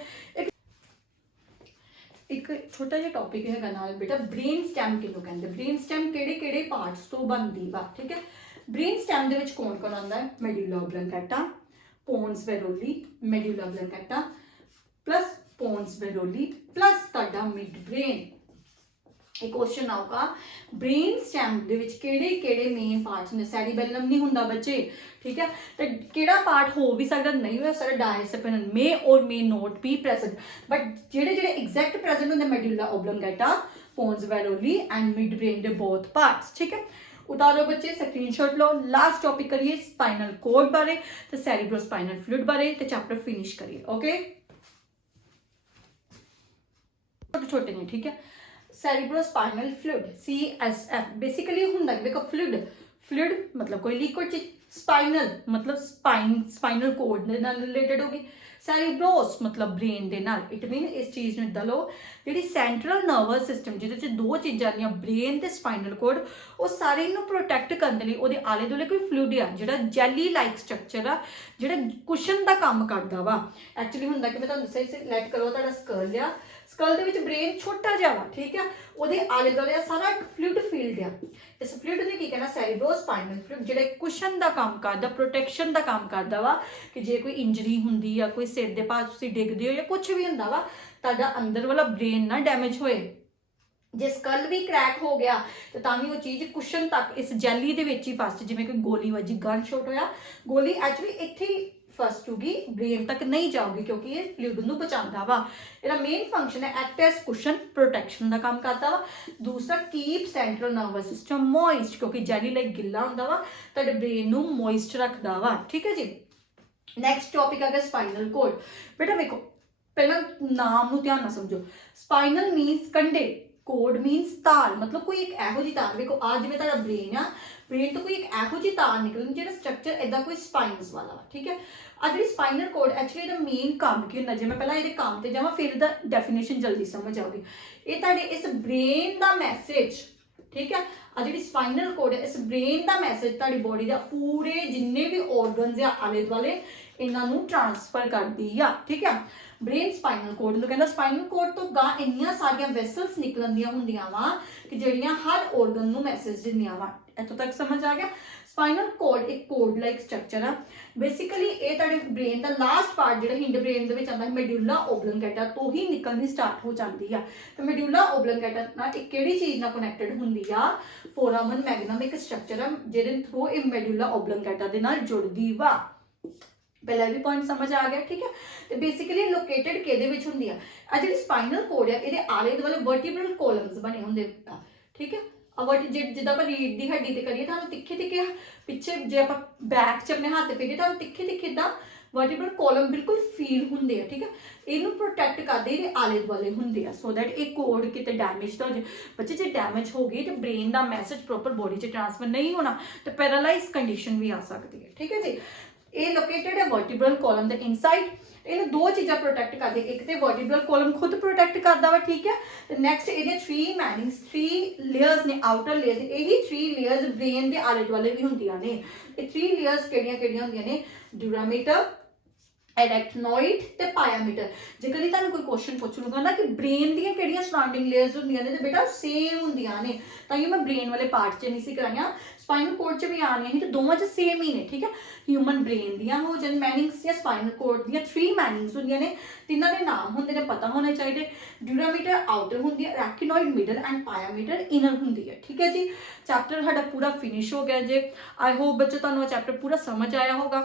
ਇੱਕ ਛੋਟਾ ਜਿਹਾ ਟੌਪਿਕ ਹੈਗਾ ਨਾਲ ਬੇਟਾ, ਬ੍ਰੇਨ ਸਟੈਮ ਕਿਹਨੂੰ ਕਹਿੰਦੇ? ਬ੍ਰੇਨ ਸਟੈਮ ਕਿਹੜੇ ਪਾਰਟਸ ਤੋਂ ਬਣਦੀ ਵਾ, ਠੀਕ ਹੈ। ਬ੍ਰੇਨ ਸਟੈਮ ਦੇ ਵਿੱਚ ਕੌਣ ਆਉਂਦਾ ਹੈ? ਮੈਡੂਲਾ ਓਬਲੰਗਾਟਾ, ਪੋਨਸ ਵੈਰੋਲੀ, ਮੈਡੂਲਾ ਓਬਲੰਗਾਟਾ प्लस पोन्स वेरोली प्लस ਤੁਹਾਡਾ ਮਿਡ ਬ੍ਰੇਨ। एक क्वेश्चन आऊगा ब्रेन स्टैम ਦੇ ਵਿੱਚ ਕਿਹੜੇ ਮੇਨ ਪਾਰਟਸ ਨੇ? ਸੈਰੀਬੈਲਮ ਨਹੀਂ ਹੁੰਦਾ ਬੱਚੇ, ਠੀਕ ਹੈ। ਤੇ ਕਿਹੜਾ ਪਾਰਟ ਹੋ ਵੀ ਸਕਦਾ, ਨਹੀਂ ਹੋ ਸਕਦਾ, ਡਾਇਸੈਪਿਨਲ मे और may not be present, but ਜਿਹੜੇ ਐਗਜ਼ੈਕਟ ਪ੍ਰੈਜ਼ੈਂਟ ਹੁੰਦੇ ਮੈਡੂਲਾ ਓਬਲੰਗਾਟਾ, ਪੋਨਸ ਵੈਰੋਲੀ ਐਂਡ ਮਿਡ ਬ੍ਰੇਨ ਦੇ ਬੋਥ ਪਾर्ट्स, ठीक है। उतारो बच्चे, स्क्रीनशॉट लो। लास्ट टॉपिक करिए स्पाइनल कोड बारे ते सैरिब्रोस्पाइनल फ्लूइड बारे ते चैप्टर फिनिश करिए। ओके, छोटे ने, ठीक है। सैरिब्रोस्पाइनल फ्लूइड CSF बेसिकली हुंदा है, देखो फ्लूइड मतलब कोई लिक्विड चीज, स्पाइनल मतलब स्पाइनल कोड दे नाल रिलेटेड होगी, सैरिब्रोस मतलब ब्रेन दे नाल। इट मीन इस चीज़ नूं इदां लो, जिहड़ी सेंट्रल नर्वस सिस्टम जिहदे च दो चीज़ां आंदियां, ब्रेन ते स्पाइनल कोड, वो सारे नूं प्रोटैक्ट करने लई उहदे आले दुआले कोई फ्लूइड आ जिहड़ा जैली लाइक स्ट्रक्चर आ, जिहड़ा कुशन दा काम करदा वा। एक्चुअली हुंदा कि मैं तुहानूं दस्सिआ, लैट करो तुहाडा स्कल आ, स्कल दे विच ब्रेन छोटा जिहा वा, ठीक है। उहदे आले दुआले सारा फ्लूइड फील्ड आ। इस फ्लूइड ने की कहना सैरिब्रोस्पाइनल फ्लूइड, जिहड़ा कुशन दा काम करदा, प्रोटैक्शन दा काम करदा वा, कि जे कोई इंजरी हुंदी आ, कोई सिर दे भार तुसीं डिगदे हो या कुछ भी हुंदा वा, तुहाडा अंदर वाला ब्रेन ना डैमेज होए। जे स्कल भी क्रैक हो गया तो तां भी वो चीज़ कुशन तक इस जैली दे विच ही फस, जिवें कोई गोली वजी, गन शॉट होया, गोली एक्चुअली इत्थे ही फस जूगी, ब्रेन तक नहीं जाऊगी, क्योंकि ये फ्लूइड नूं बचांदा वा। इसदा मेन फंक्शन है एक्ट एज कुशन, प्रोटैक्शन का काम करता वा। दूसरा keep central nervous system moist, क्योंकि जैली लाइक गिला हुंदा वा, तुहाडे ब्रेन नूं मॉइस्ट रखदा वा, ठीक है जी। नैक्सट टॉपिक आ गया स्पाइनल कोड। बेटा देखो, पहला नाम नूं ध्यान नाल समझो। स्पाइनल मीनस कंडे, कोड मीनस तार, मतलब कोई एक एहो जी तार। देखो आ जिवें तुहाडा ब्रेन आ, ब्रेन तो कोई एक एहो जी तार निकलनी जिहड़ा स्ट्रक्चर इदा कोई स्पाइनस वाला, ठीक है। आ जी स्पाइनल कोड एक्चुअली इहदा मेन काम की हुंदा, जे मैं पहला इहदे काम ते जावां फिर इहदा डेफिनेशन जल्दी समझ आउगी। ये तुहाडे इस ब्रेन दा मैसेज, ठीक है, आ जी स्पाइनल कोड है, इस ब्रेन दा मैसेज तुहाडी बॉडी दा पूरे जिन्ने भी ऑर्गनस या आले दुआले इन्हां नूं ट्रांसफर करदी आ, ठीक है। ब्रेन स्पाइनल कोड नूं कहंदा, स्पाइनल कोड तो गां इन्नियां सारियां वैसल्स निकलदियां हुंदियां वा कि जिहड़ियां हर ऑर्गन नूं मैसेज दिंदियां वा। इत्थों तक समझ आ गया। स्पाइनल कोड एक कोड लाइक स्ट्रक्चर है। बेसिकली ये तुहाडे ब्रेन दा लास्ट पार्ट जिहड़ा हिंड ब्रेन दे विच आंदा है, मेडुला ओबलंगेटा तो ही निकलनी स्टार्ट हो जाती है। तो मेडुला ओबलंगेटा नाल एक किहड़ी चीज़ नाल कनैक्टेड हुंदी आ? फोरामन मैग्नम एक स्ट्रक्चर है जिहदे थ्रू ये मेडुला ओबलंगेटा दे नाल जुड़दी वा। पहला भी पॉइंट समझ आ गया, ठीक है। तो बेसिकली लोकेटेड किहदे विच हुंदी आ? आ जिहड़ी स्पाइनल कोड है, इहदे आले दुआले वर्टिब्रल कॉलम्स बने हुंदे, ठीक है। जिद्दां आपां रीढ़ दी हड्डी ते करिए तां तिखे तिखे पिछे, जे आपां बैक च अपने हाथ फेरिए तां तिखे तिखे इदां वर्टिब्रल कॉलम बिल्कुल फील हुंदे आ, ठीक है। इनू प्रोटैक्ट करदे इहदे आले दुआले हुंदे आ, सो दैट ये कोड किते डैमेज ना हो जाए। बच्चे जे डैमेज हो गई तो ब्रेन दा मैसेज प्रॉपर बॉडी च ट्रांसफर नहीं होना तो पैरालाइज कंडीशन भी आ सकती है, ठीक है जी। ये लोकेटेड है वर्टिब्रल कॉलम दे इनसाइड। इन्हें दो चीज़ां प्रोटैक्ट करदी, एक तो वर्टिब्रल कॉलम खुद प्रोटैक्ट करदा वा, ठीक है। तो नैक्सट ये थ्री मैनिंग्स, थ्री लेयर्स ने, आउटर लेयर्स, यही थ्री लेयर्स ब्रेन के आले दुआले भी हुंदियां ने। ये थ्री लेयर्स किहड़ियां हुंदियां ने? ड्यूरामीटर, एरेक्टिनॉइड ते पायामीटर। जे कदी तुहानूं कोई क्वेश्चन पुछ लूगा ना कि ब्रेन दी किहड़ियां सराउंडिंग लेयर्स हुंदियां ने, तो बेटा सेम हुंदियां ने। ताइयों मैं ब्रेन वाले पार्ट च नहीं सी कराइयां, स्पाइनल कोड च भी आनियां ही, तो दोवां च सेम ही ने, ठीक है। ह्यूमन ब्रेन दियां हो जान मैनिंग्स या स्पाइनल कोड दियां थ्री मैनिंग्स हुंदियां ने, तिन्हां दे नाम हुंदे ने, पता होने चाहिए। ड्यूरामीटर आउटर हुंदी है, एरेक्टिनॉइड मिडल एंड पायामीटर इनर हुंदी है, ठीक है जी। चैप्टर साडा पूरा फिनिश हो गया जे। आई होप बच्चों तुहानूं चैप्टर पूरा समझ आया होगा।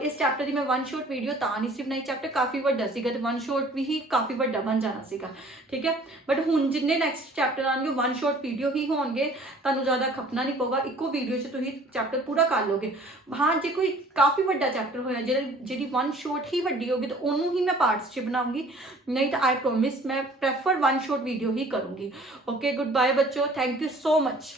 इस चैप्टर की मैं वन शॉट वीडियो तां नहीं सी बनाई, चैप्टर काफ़ी वड्डा सीगा ते वन शॉट भी ही काफ़ी वड्डा बन जाना सीगा, ठीक है। बट हुण जिन्ने नैक्सट चैप्टर आएंगे वन शॉट वीडियो ही होणगे, तुहानूं ज़्यादा खपना नहीं पऊगा। इक्को ਵੀਡੀਓ 'ਚ ਤੁਸੀਂ ਚੈਪਟਰ ਪੂਰਾ ਕਰ ਲੋਗੇ। ਹਾਂ ਜੇ ਕੋਈ ਕਾਫੀ ਵੱਡਾ ਚੈਪਟਰ ਹੋਇਆ ਜਿਹੜੀ ਵਨ ਸ਼ੋਟ ਹੀ ਵੱਡੀ ਹੋਗੀ ਤਾਂ ਉਹਨੂੰ ਹੀ ਮੈਂ ਪਾਰਟਸ 'ਚ ਬਣਾਉਂਗੀ, ਨਹੀਂ ਤਾਂ ਆਈ ਪ੍ਰੋਮਿਸ ਮੈਂ ਪ੍ਰੈਫਰ ਵਨ ਸ਼ੋਟ ਵੀਡੀਓ ਹੀ करूँगी। ओके गुड बाय बच्चों, थैंक यू सो मच।